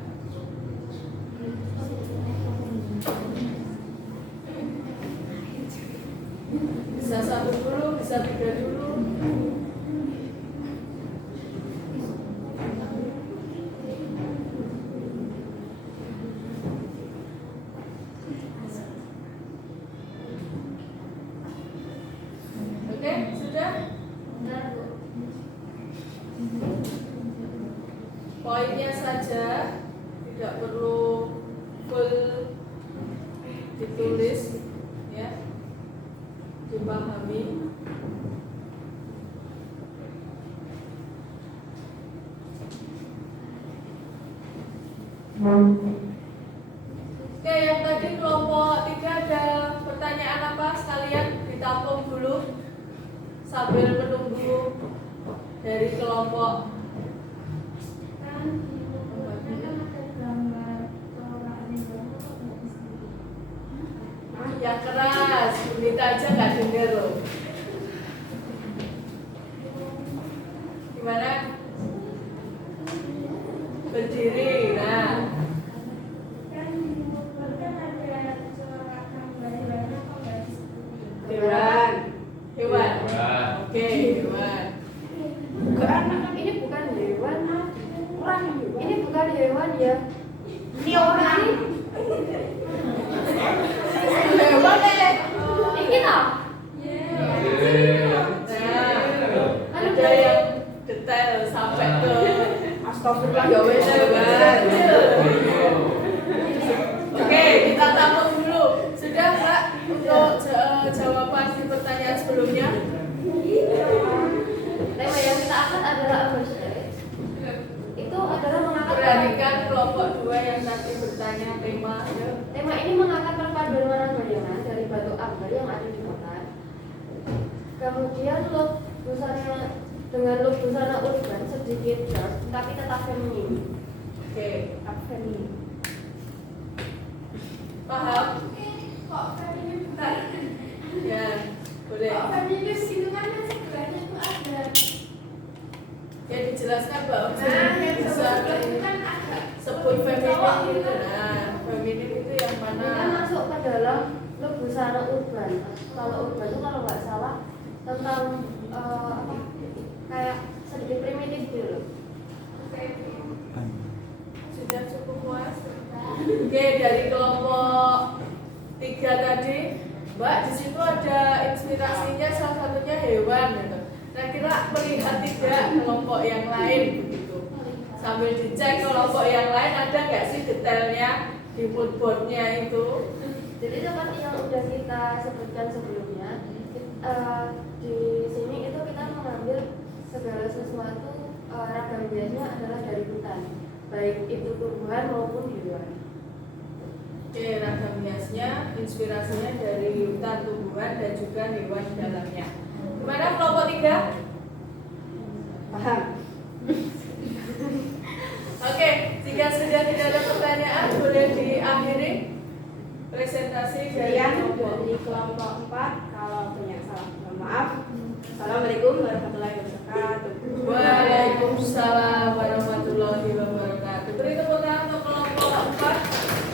Bisa 1 dulu, bisa 3 dulu. Oke, sudah? Benar, Bu. Poinnya saja, tidak perlu full ditulis, ya, dipahami. Oke, yang tadi kelompok 3 ada pertanyaan apa? Sekalian ditampung dulu sambil menunggu dari kelompok. Kan di bukunya kan ada gambar seorang Anggoro kok nggak bisa. Yang keras, Bunita aja nggak denger loh. Gimana? Berdiri, nah. Kan di buku kan ada seorang gambar hewannya kok nggak disebut. Hewan. Hewan. Hewan. Oke, hewan. Bukan, ini bukan hewan. Orang. Ini bukan hewan ya. Ini orang. Hewan deh. Ini tak? Nah, ada yang detail sampai ke astagfirullah ya wes hewan. Oke, kita tampung dulu. Sudah, Mbak, untuk jawaban di pertanyaan sebelumnya? Tema yang kita angkat adalah apa sih? Itu adalah mengangkat Perhatikan kelompok 2 yang tadi bertanya tema. tema ini mengangkat perpaduan warna bayangan dari batu akbar yang ada di kota. Kemudian look busana dengan look busana urban sedikit dark tapi tetap feminim. Oke, Feminim. paham? Kok feminim bukan? Ya, boleh. Kok feminis gitu kan yang sebelahnya itu ada. Ya dijelaskan bahwa Nah, yang bisa sebelah itu kan ada. sebut feminim Cowok itu. gitu. Nah, feminim itu yang Kita mana? masuk ke dalam look busana urban. Kalau urban itu kalau nggak salah tentang apa? Kayak sedikit primitif gitu loh. Sudah cukup puas? Oke, dari kelompok 3 tadi, Mbak, di situ ada inspirasinya salah satunya hewan gitu. Nah, kira melihat tidak kelompok yang lain begitu. Sambil dicek kelompok yang lain ada nggak sih detailnya di mood boardnya itu? Jadi seperti yang udah kita sebutkan sebelumnya, di sini itu kita mengambil segala sesuatu ragam biasnya adalah dari hutan, baik itu tumbuhan maupun hewan. Oke, ragam hiasnya, inspirasinya dari hutan, tumbuhan, dan juga hewan di dalamnya. Gimana kelompok 3? Paham? Oke, jika sudah tidak ada pertanyaan, boleh diakhiri presentasi dari Sekian kelompok. dari kelompok 4. Kalau punya salah, mohon maaf. Assalamualaikum warahmatullahi wabarakatuh. Waalaikumsalam warahmatullahi wabarakatuh. Beri tepuk tangan untuk kelompok 4.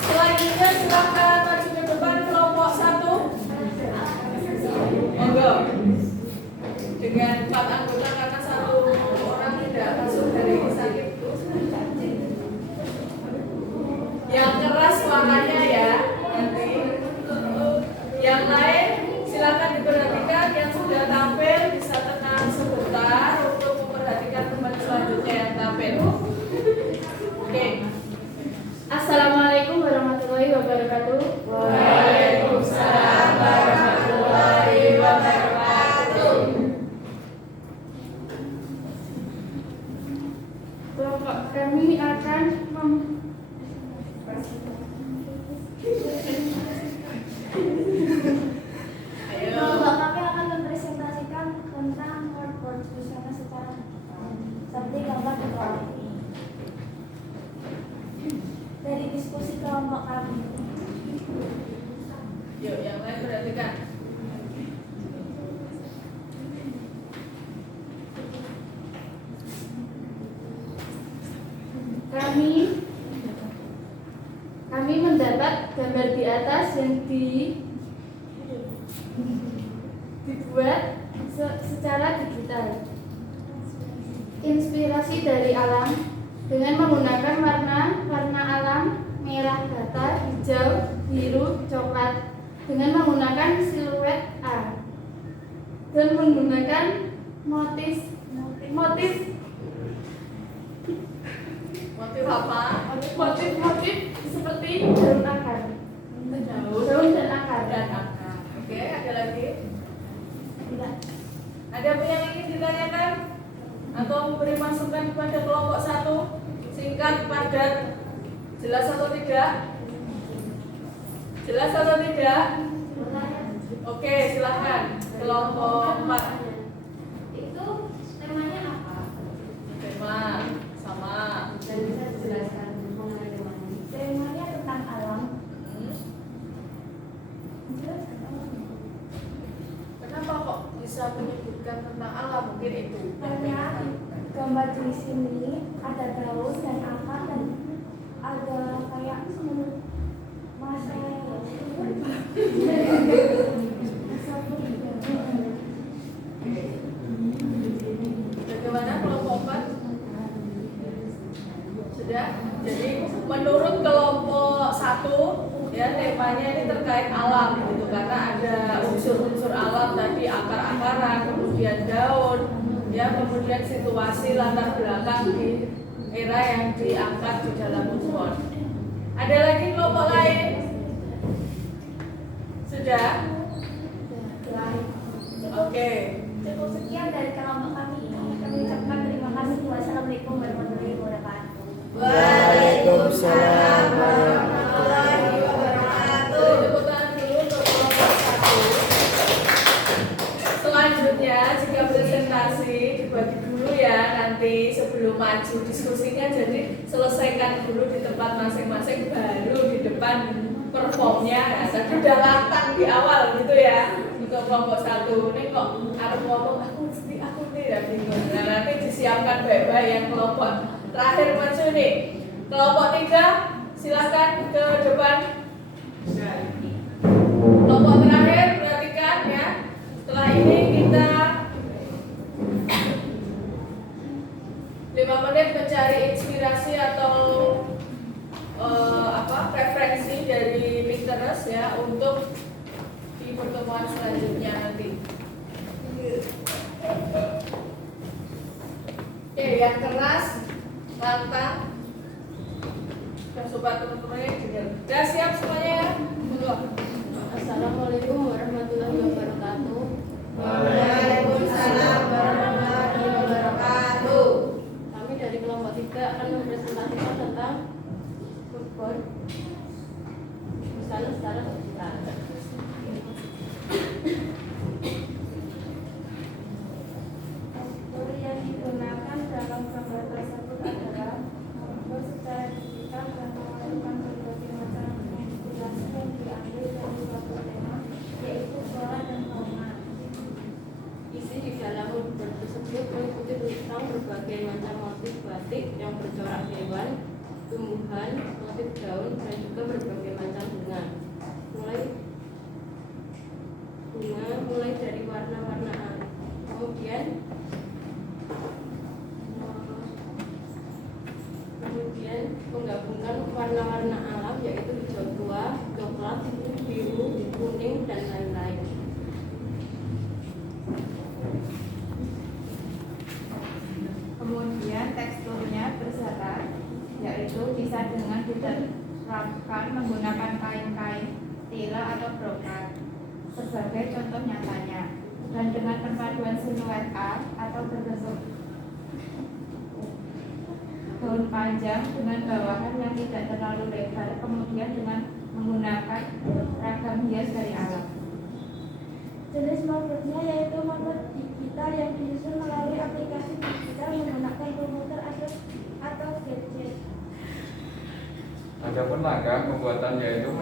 Selanjutnya silakan maju ke depan kelompok 1. Monggo. Dengan 4 anggota karena 1 orang tidak masuk dari sakit. Yang keras suaranya ya nanti. Yang lain silakan diperhatikan, yang sudah tampil bisa tenang sebentar untuk memperhatikan teman selanjutnya yang tampil. Oke. Assalamualaikum warahmatullahi wabarakatuh. Waalaikumsalam warahmatullahi wabarakatuh. Kelompok kami akan Ayo. Kelompok kami akan mempresentasikan tentang moodboard busana secara digital seperti gambar di bawah ini. Dari diskusi kelompok kami, Yuk, yang lain perhatikan. kami mendapat gambar di atas yang dibuat secara digital. Inspirasi dari alam dengan menggunakan warna alam merah bata, hijau, biru, coklat dengan menggunakan siluet A dan menggunakan motif apa? motif seperti daun akar, daun dan akar. Oke, ada lagi? Tidak. Ada yang ingin ditanyakan atau memberi masukan kepada kelompok 1? Singkat, padat, jelas atau tidak? Jelas atau tidak? Oke, silahkan. Kelompok 4. Itu temanya apa? Tema sama. Dan bisa dijelaskan mengenai temanya. Temanya tentang alam. Kenapa kok bisa menyebutkan tentang alam? Mungkin itu. Karena gambar di sini ada daun dan akar dan ada kayak masa Bagaimana kelompok 4? Sudah? Jadi menurut kelompok 1 ya temanya ini terkait alam gitu karena ada unsur-unsur alam tadi akar-akaran, kemudian daun, ya kemudian situasi latar belakang di era yang diangkat di dalam mushaf. Ada lagi kelompok lain? Sudah? Oke. Cukup sekian dari kelompok kami ini. Kami ucapkan terima kasih. Wassalamualaikum warahmatullahi wabarakatuh. Waalaikumsalam warahmatullahi wabarakatuh. Tepuk tangan dulu untuk kelompok 1. Selanjutnya jika presentasi dibagi dulu ya nanti sebelum maju diskusinya, jadi selesaikan dulu di tempat masing-masing baru di depan performnya. Tadi udah latang di awal gitu ya. Untuk kelompok 1 ini kok harus ngomong aku nih ya bingung. Nah nanti disiapkan baik-baik yang kelompok terakhir maju nih. Kelompok 3 silakan ke depan. Kelompok terakhir perhatikan ya. Setelah ini kita 5 menit mencari inspirasi atau referensi dari Pinterest ya untuk di pertemuan selanjutnya nanti. Oke, yang keras, lantang, dan sobat teman-temannya dengar. Sudah siap semuanya ya? Monggo. Assalamualaikum warahmatullahi wabarakatuh. Waalaikumsalam warahmatullahi wabarakatuh. Kami dari kelompok 3 akan mempresentasikan tentang football. Secara Tekstur yang digunakan dalam gambar tersebut adalah membuat secara digital dan melakukan berbagai macam inspirasi yang diambil dari suatu tema, yaitu flora dan fauna. isi di dalam football tersebut mengikuti tentang berbagai macam motif batik yang bercorak hewan, tumbuhan, motif daun, dan juga berbagai macam bunga. Mulai dari warna-warna kemudian menggabungkan warna-warna alam yaitu hijau tua, coklat, biru, kuning, dan lain-lain. Kemudian teksturnya berzarat, yaitu bisa dengan diterapkan menggunakan kain-kain, tela atau brokat sebagai contoh nyatanya, dan dengan perpaduan siluet A atau berbentuk daun panjang dengan bawahan yang tidak terlalu lebar, kemudian dengan menggunakan ragam hias dari alam. Jenis membuatnya yaitu membuat digital yang disusun melalui aplikasi digital menggunakan komputer atau gadget. Adapun langkah pembuatan yaitu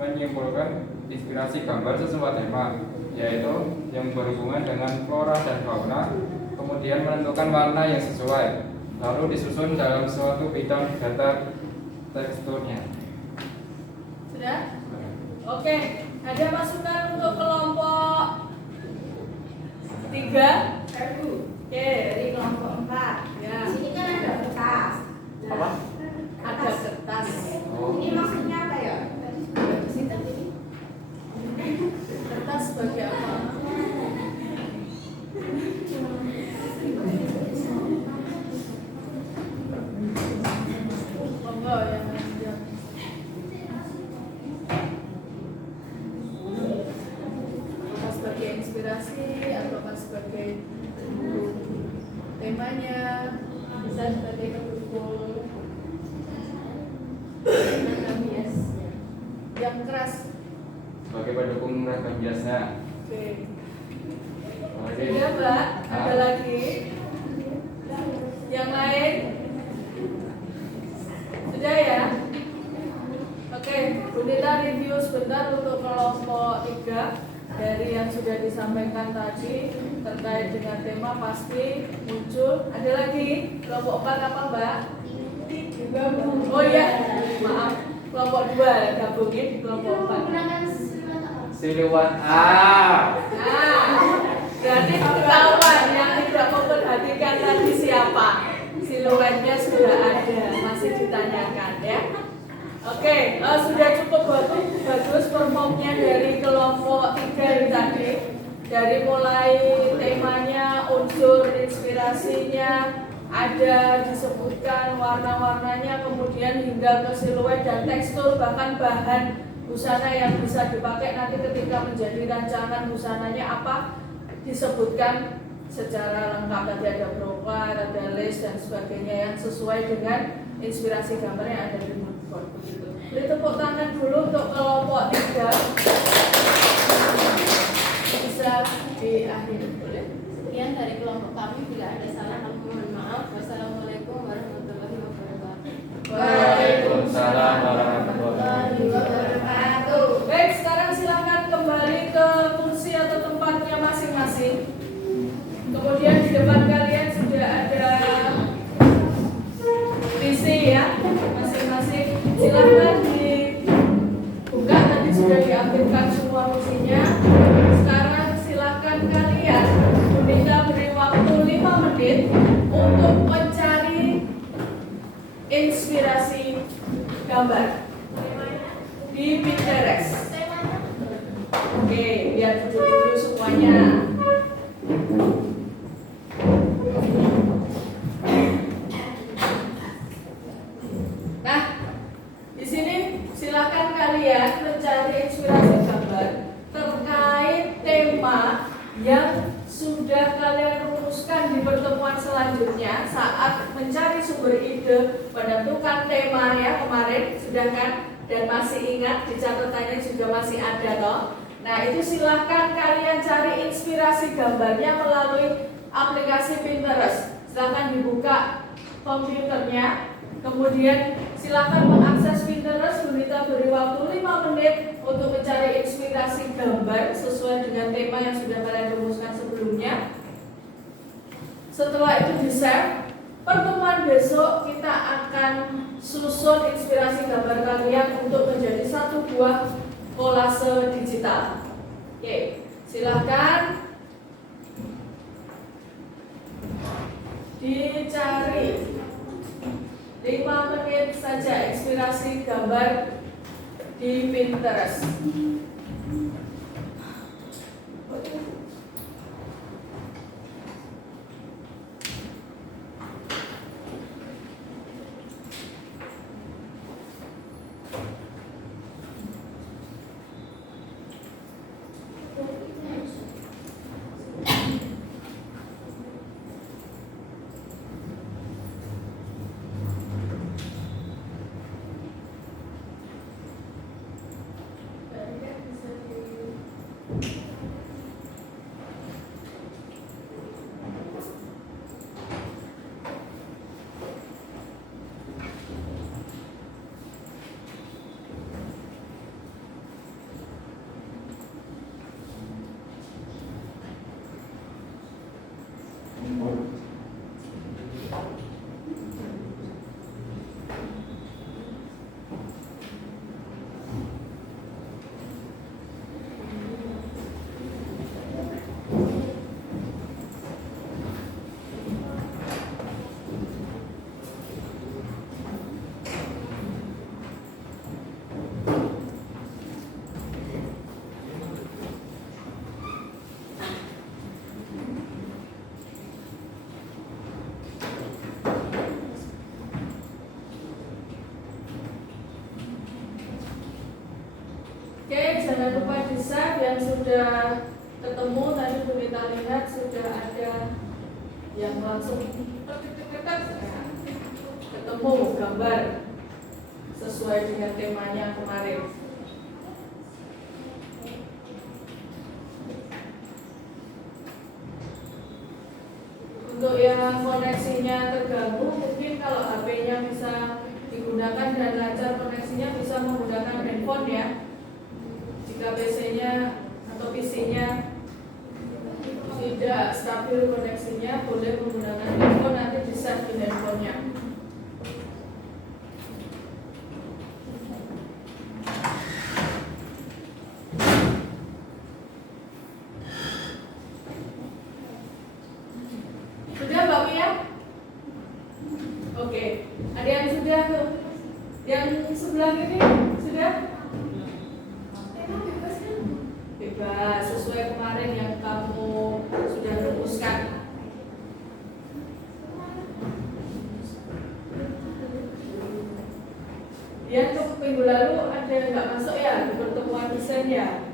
menyimpulkan inspirasi gambar sesuai tema, yaitu yang berhubungan dengan flora dan fauna, kemudian menentukan warna yang sesuai, lalu disusun dalam suatu bidang data teksturnya. Sudah? Oke, ada masukan untuk kelompok 3. Oke, dari kelompok 4. Ya. Sini kan ada kertas. Apa? Ada kertas. Oh. Ini maksudnya apa ya? Kertas sebagai apa? Monggo yang lanjut. Apakah sebagai inspirasi atau sebagai temanya? Bisa sebagai pendukung bias. Yang keras. Sebagai pendukung ragam biasnya. Oke. Oke. Sudah, Mbak? Ada lagi? Yang lain? Sudah ya? Oke, Bu Nila review sebentar untuk kelompok 3 dari yang sudah disampaikan tadi terkait dengan tema pasti muncul. Ada lagi? Kelompok 4 apa, Mbak? Oh iya, maaf. Kelompok 2 gabungin di kelompok 4. Siluan A. Nah, berarti ketahuan yang tidak memperhatikan tadi siapa. Siluetnya sudah ada, masih ditanyakan ya. Oke, sudah cukup bagus performnya dari kelompok 3 ini tadi. Dari mulai temanya, unsur inspirasinya, ada disebutkan warna-warnanya, kemudian hingga ke siluet dan tekstur, bahkan bahan busana yang bisa dipakai nanti ketika menjadi rancangan busananya apa disebutkan secara lengkap. Tadi ada brocade, ada lace dan sebagainya yang sesuai dengan inspirasi gambar yang ada di mood board begitu. Beri tepuk tangan dulu untuk kelompok 3. Bisa diakhiri, boleh? Sekian dari kelompok kami. Bila ada salah, kami mohon maaf. Wassalamualaikum warahmatullahi wabarakatuh. Waalaikumsalam warahmatullahi Wabarakatuh. Baik, sekarang silakan kembali ke kursi atau tempatnya masing-masing. Kemudian di depan kalian sudah ada visi ya, masing-masing. Silakan dibuka, tadi sudah diambilkan semua visinya. Sekarang silakan kalian, kita beri waktu 5 menit untuk mencari inspirasi gambar di Pinterest. Oke, lihat dulu semuanya. Nah, di sini silakan kalian mencari inspirasi gambar terkait tema yang sudah kalian rumuskan di pertemuan selanjutnya saat mencari sumber ide, menentukan temanya kemarin, sudah kan? Dan masih ingat di catatannya juga masih ada toh. Nah, itu silahkan kalian cari inspirasi gambarnya melalui aplikasi Pinterest. Silahkan dibuka komputernya, kemudian silahkan mengakses Pinterest. Kita beri waktu 5 menit untuk mencari inspirasi gambar sesuai dengan tema yang sudah kalian rumuskan sebelumnya. Setelah itu di-share. Pertemuan besok kita akan susun inspirasi gambar kalian untuk menjadi satu buah kolase digital. Oke, silahkan dicari 5 menit saja inspirasi gambar di Pinterest. Bisa di sudah ketemu tadi Bu Rita lihat sudah ada yang langsung ketemu gambar sesuai dengan temanya kemarin. Untuk yang koneksinya terganggu, mungkin kalau HP-nya bisa digunakan dan lancar koneksinya bisa menggunakan handphone ya. Jika PC-nya atau PC-nya tidak stabil koneksinya, boleh menggunakan handphone, nanti di-save di handphonenya. Sudah Mbak Mia? Oke, ada yang sudah tuh? Yang sebelah ini sudah? Bebas, sesuai kemarin yang kamu sudah rumuskan. Ya, untuk minggu lalu ada nggak masuk ya di pertemuan desain ya?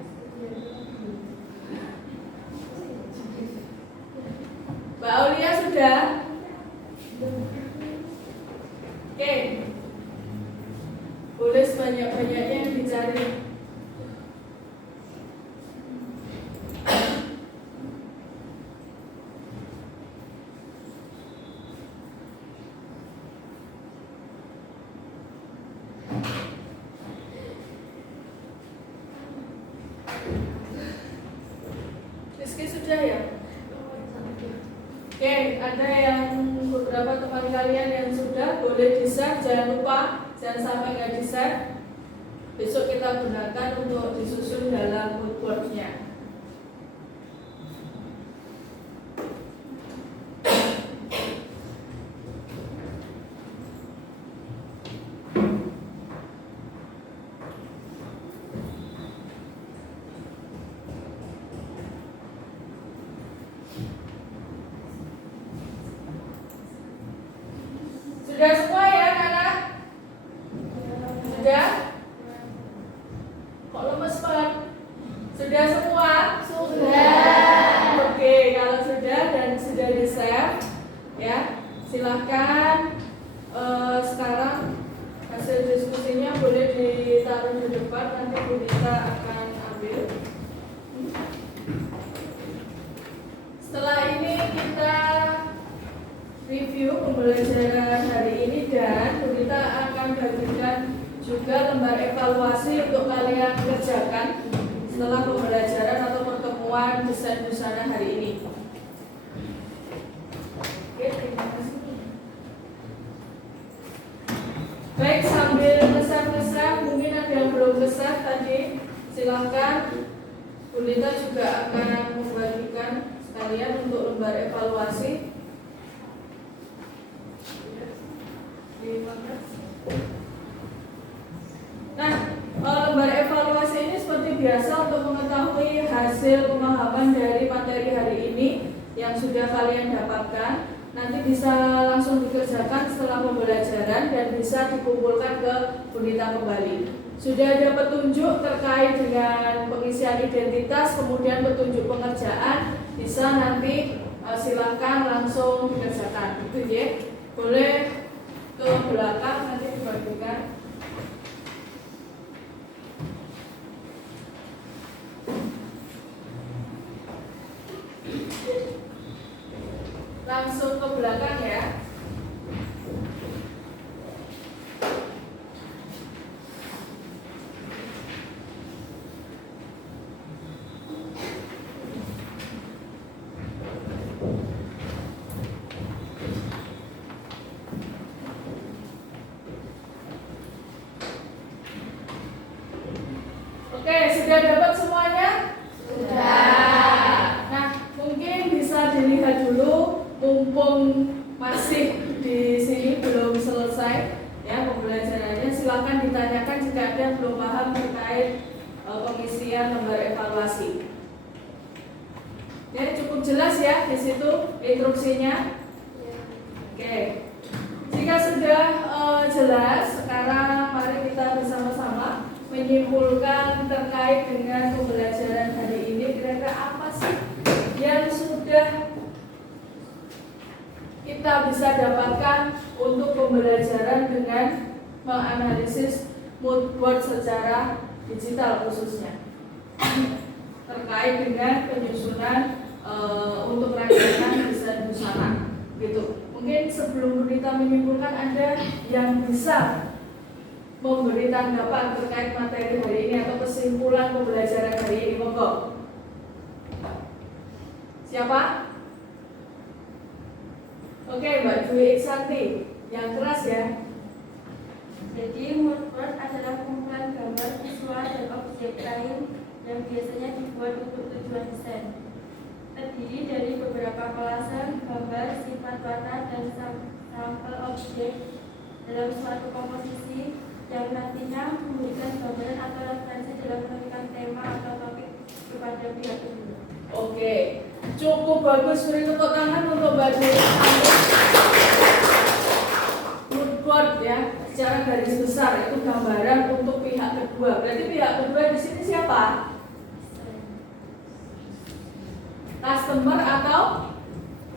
Mbak Aulia sudah? Oke. Boleh sebanyak-banyaknya yang dicari. Rizky sudah ya? Oke, ada yang beberapa teman kalian yang sudah, boleh di-share, jangan lupa, jangan sampai nggak di-share. Besok kita gunakan untuk disusun dalam moodboard-nya. Sudah semua ya anak-anak? Sudah? Kok lemes banget? Sudah semua? Sudah. Oke, kalau sudah dan sudah di-save ya, silahkan sekarang hasil diskusinya boleh ditaruh di depan, nanti Bu Dita akan ambil. Setelah ini kita review pembelajaran hari ini dan Bu Dita akan bagikan juga lembar evaluasi untuk kalian kerjakan setelah pembelajaran atau pertemuan desain busana hari ini. Oke, terima kasih. Baik, sambil nge-save, mungkin ada yang belum nge-save tadi, silahkan. Bu Dita juga akan membagikan sekalian untuk lembar evaluasi. Nah, lembar evaluasi ini seperti biasa untuk mengetahui hasil pemahaman dari materi hari ini yang sudah kalian dapatkan. Nanti bisa langsung dikerjakan setelah pembelajaran dan bisa dikumpulkan ke Bu Dita kembali. Sudah ada petunjuk terkait dengan pengisian identitas, kemudian petunjuk pengerjaan, bisa nanti silakan langsung dikerjakan. Gitu ya. Boleh ke belakang nanti dibagikan. Langsung ke belakang ya. Oke, sudah dapat semuanya? Sudah. Nah, mungkin bisa dilihat dulu, mumpung masih di sini belum selesai ya pembelajarannya. Silakan ditanyakan jika ada yang belum paham terkait pengisian lembar evaluasi. Ya, cukup jelas ya di situ instruksinya. Oke. Jika sudah jelas, sekarang mari kita bersama-sama menyimpulkan terkait dengan pembelajaran hari ini bisa dapatkan untuk pembelajaran dengan menganalisis mood board secara digital khususnya terkait dengan penyusunan untuk rancangan desain busana gitu. Mungkin sebelum kita menyimpulkan ada yang bisa memberi tanggapan terkait materi hari ini atau kesimpulan pembelajaran hari ini, monggo. Siapa? Oke, Mbak Dwi Iksanti, yang keras ya. Jadi mood board adalah kumpulan gambar visual dan objek lain yang biasanya dibuat untuk tujuan desain. Terdiri dari beberapa kolase gambar, sifat warna, dan sampel objek dalam suatu komposisi yang nantinya memberikan gambaran atau referensi dalam menentukan tema atau topik kepada pihak kedua. Oke, cukup bagus. Beri tepuk tangan untuk Mbak Dwi. Mood board ya, secara garis besar itu gambaran untuk pihak kedua. Berarti pihak kedua di sini siapa? Customer atau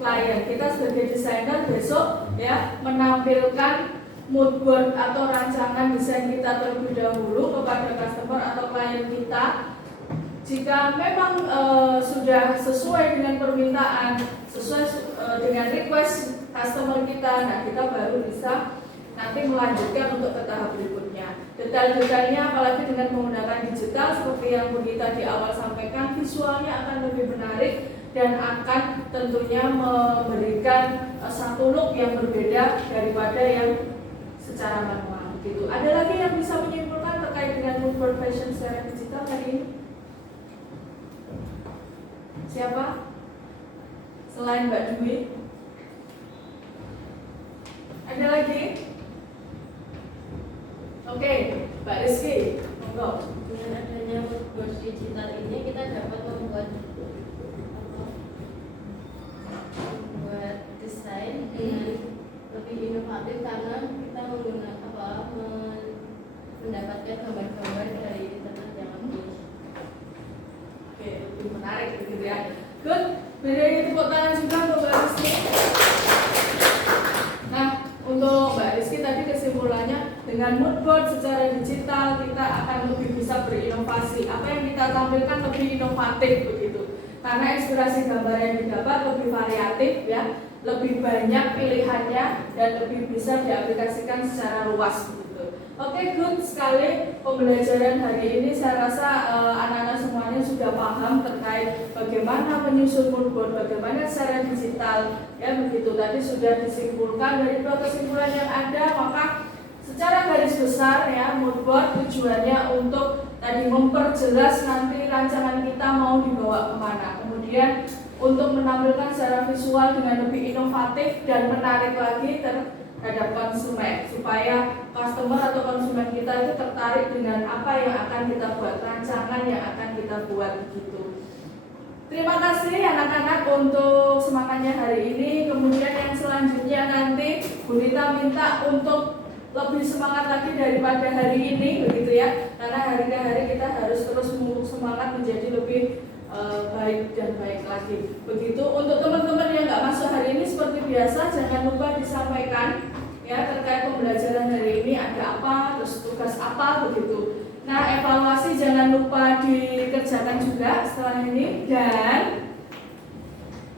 klien. Kita sebagai desainer besok ya menampilkan mood board atau rancangan desain kita terlebih dahulu kepada customer atau klien kita. Jika memang sudah sesuai dengan permintaan, sesuai dengan request customer kita, nah kita baru bisa nanti melanjutkan untuk ke tahap berikutnya. Detail-detailnya apalagi dengan menggunakan digital seperti yang Bu Gita di awal sampaikan, visualnya akan lebih menarik dan akan tentunya memberikan satu look yang berbeda daripada yang secara manual gitu. Ada lagi yang bisa menyimpulkan terkait dengan mood board fashion secara digital hari ini? Siapa? Selain Mbak Dwi? Ada lagi? Oke, Mbak Rizky, monggo. Dengan adanya mood board digital ini kita dapat membuat desain dengan lebih inovatif karena kita mendapatkan gambar-gambar dari internet yang lebih menarik begitu ya. Good, beri tepuk tangan juga untuk Mbak Rizky. Nah, untuk Mbak Rizky tadi kesimpulannya dengan mood board secara digital kita akan lebih bisa berinovasi. Apa yang kita tampilkan lebih inovatif begitu. Karena inspirasi gambar yang didapat lebih variatif ya, lebih banyak pilihannya dan lebih bisa diaplikasikan secara luas begitu. Oke, good sekali pembelajaran hari ini. Saya rasa anak-anak semuanya sudah paham terkait bagaimana menyusun mood board, bagaimana secara digital ya begitu. Tadi sudah disimpulkan dari dua kesimpulan yang ada, maka secara garis besar ya mood board tujuannya untuk tadi memperjelas nanti rancangan kita mau dibawa kemana. Kemudian untuk menampilkan secara visual dengan lebih inovatif dan menarik lagi terhadap konsumen supaya customer atau konsumen kita itu tertarik dengan apa yang akan kita buat, rancangan yang akan kita buat begitu. Terima kasih anak-anak untuk semangatnya hari ini. Kemudian yang selanjutnya nanti Bu Rita minta untuk lebih semangat lagi daripada hari ini begitu ya, karena hari ke hari kita harus terus semangat menjadi lebih baik dan baik lagi begitu. Untuk teman-teman yang nggak masuk hari ini seperti biasa jangan lupa disampaikan ya terkait pembelajaran hari ini ada apa, terus tugas apa begitu. Nah, evaluasi jangan lupa dikerjakan juga setelah ini, dan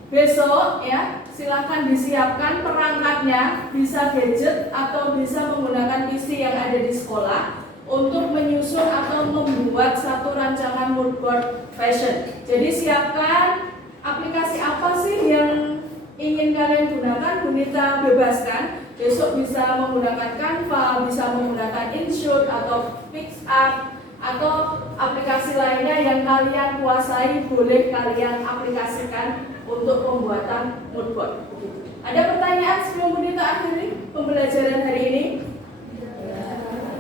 besok ya silakan disiapkan perangkatnya, bisa gadget atau bisa menggunakan PC yang ada di sekolah untuk menyusun atau membuat satu rancangan mood board fashion. Jadi siapkan aplikasi apa sih yang ingin kalian gunakan, Bu Nita bebaskan. Besok bisa menggunakan Canva, bisa menggunakan InShot atau PixArt atau aplikasi lainnya yang kalian kuasai, boleh kalian aplikasikan untuk pembuatan mood board. Ada pertanyaan sebelum Bu Nita akhiri pembelajaran hari ini?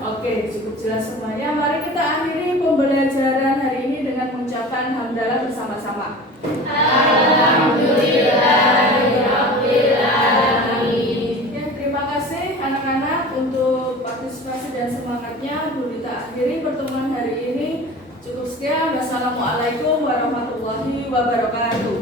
Oke, cukup jelas semuanya. Mari kita akhiri pembelajaran hari ini dengan mengucapkan hamdalah bersama-sama. Alhamdulillahirrahmanirrahim. Ya, terima kasih anak-anak untuk partisipasi dan semangatnya. Bu Rita akhiri pertemuan hari ini. Cukup sekian. Wassalamualaikum warahmatullahi wabarakatuh.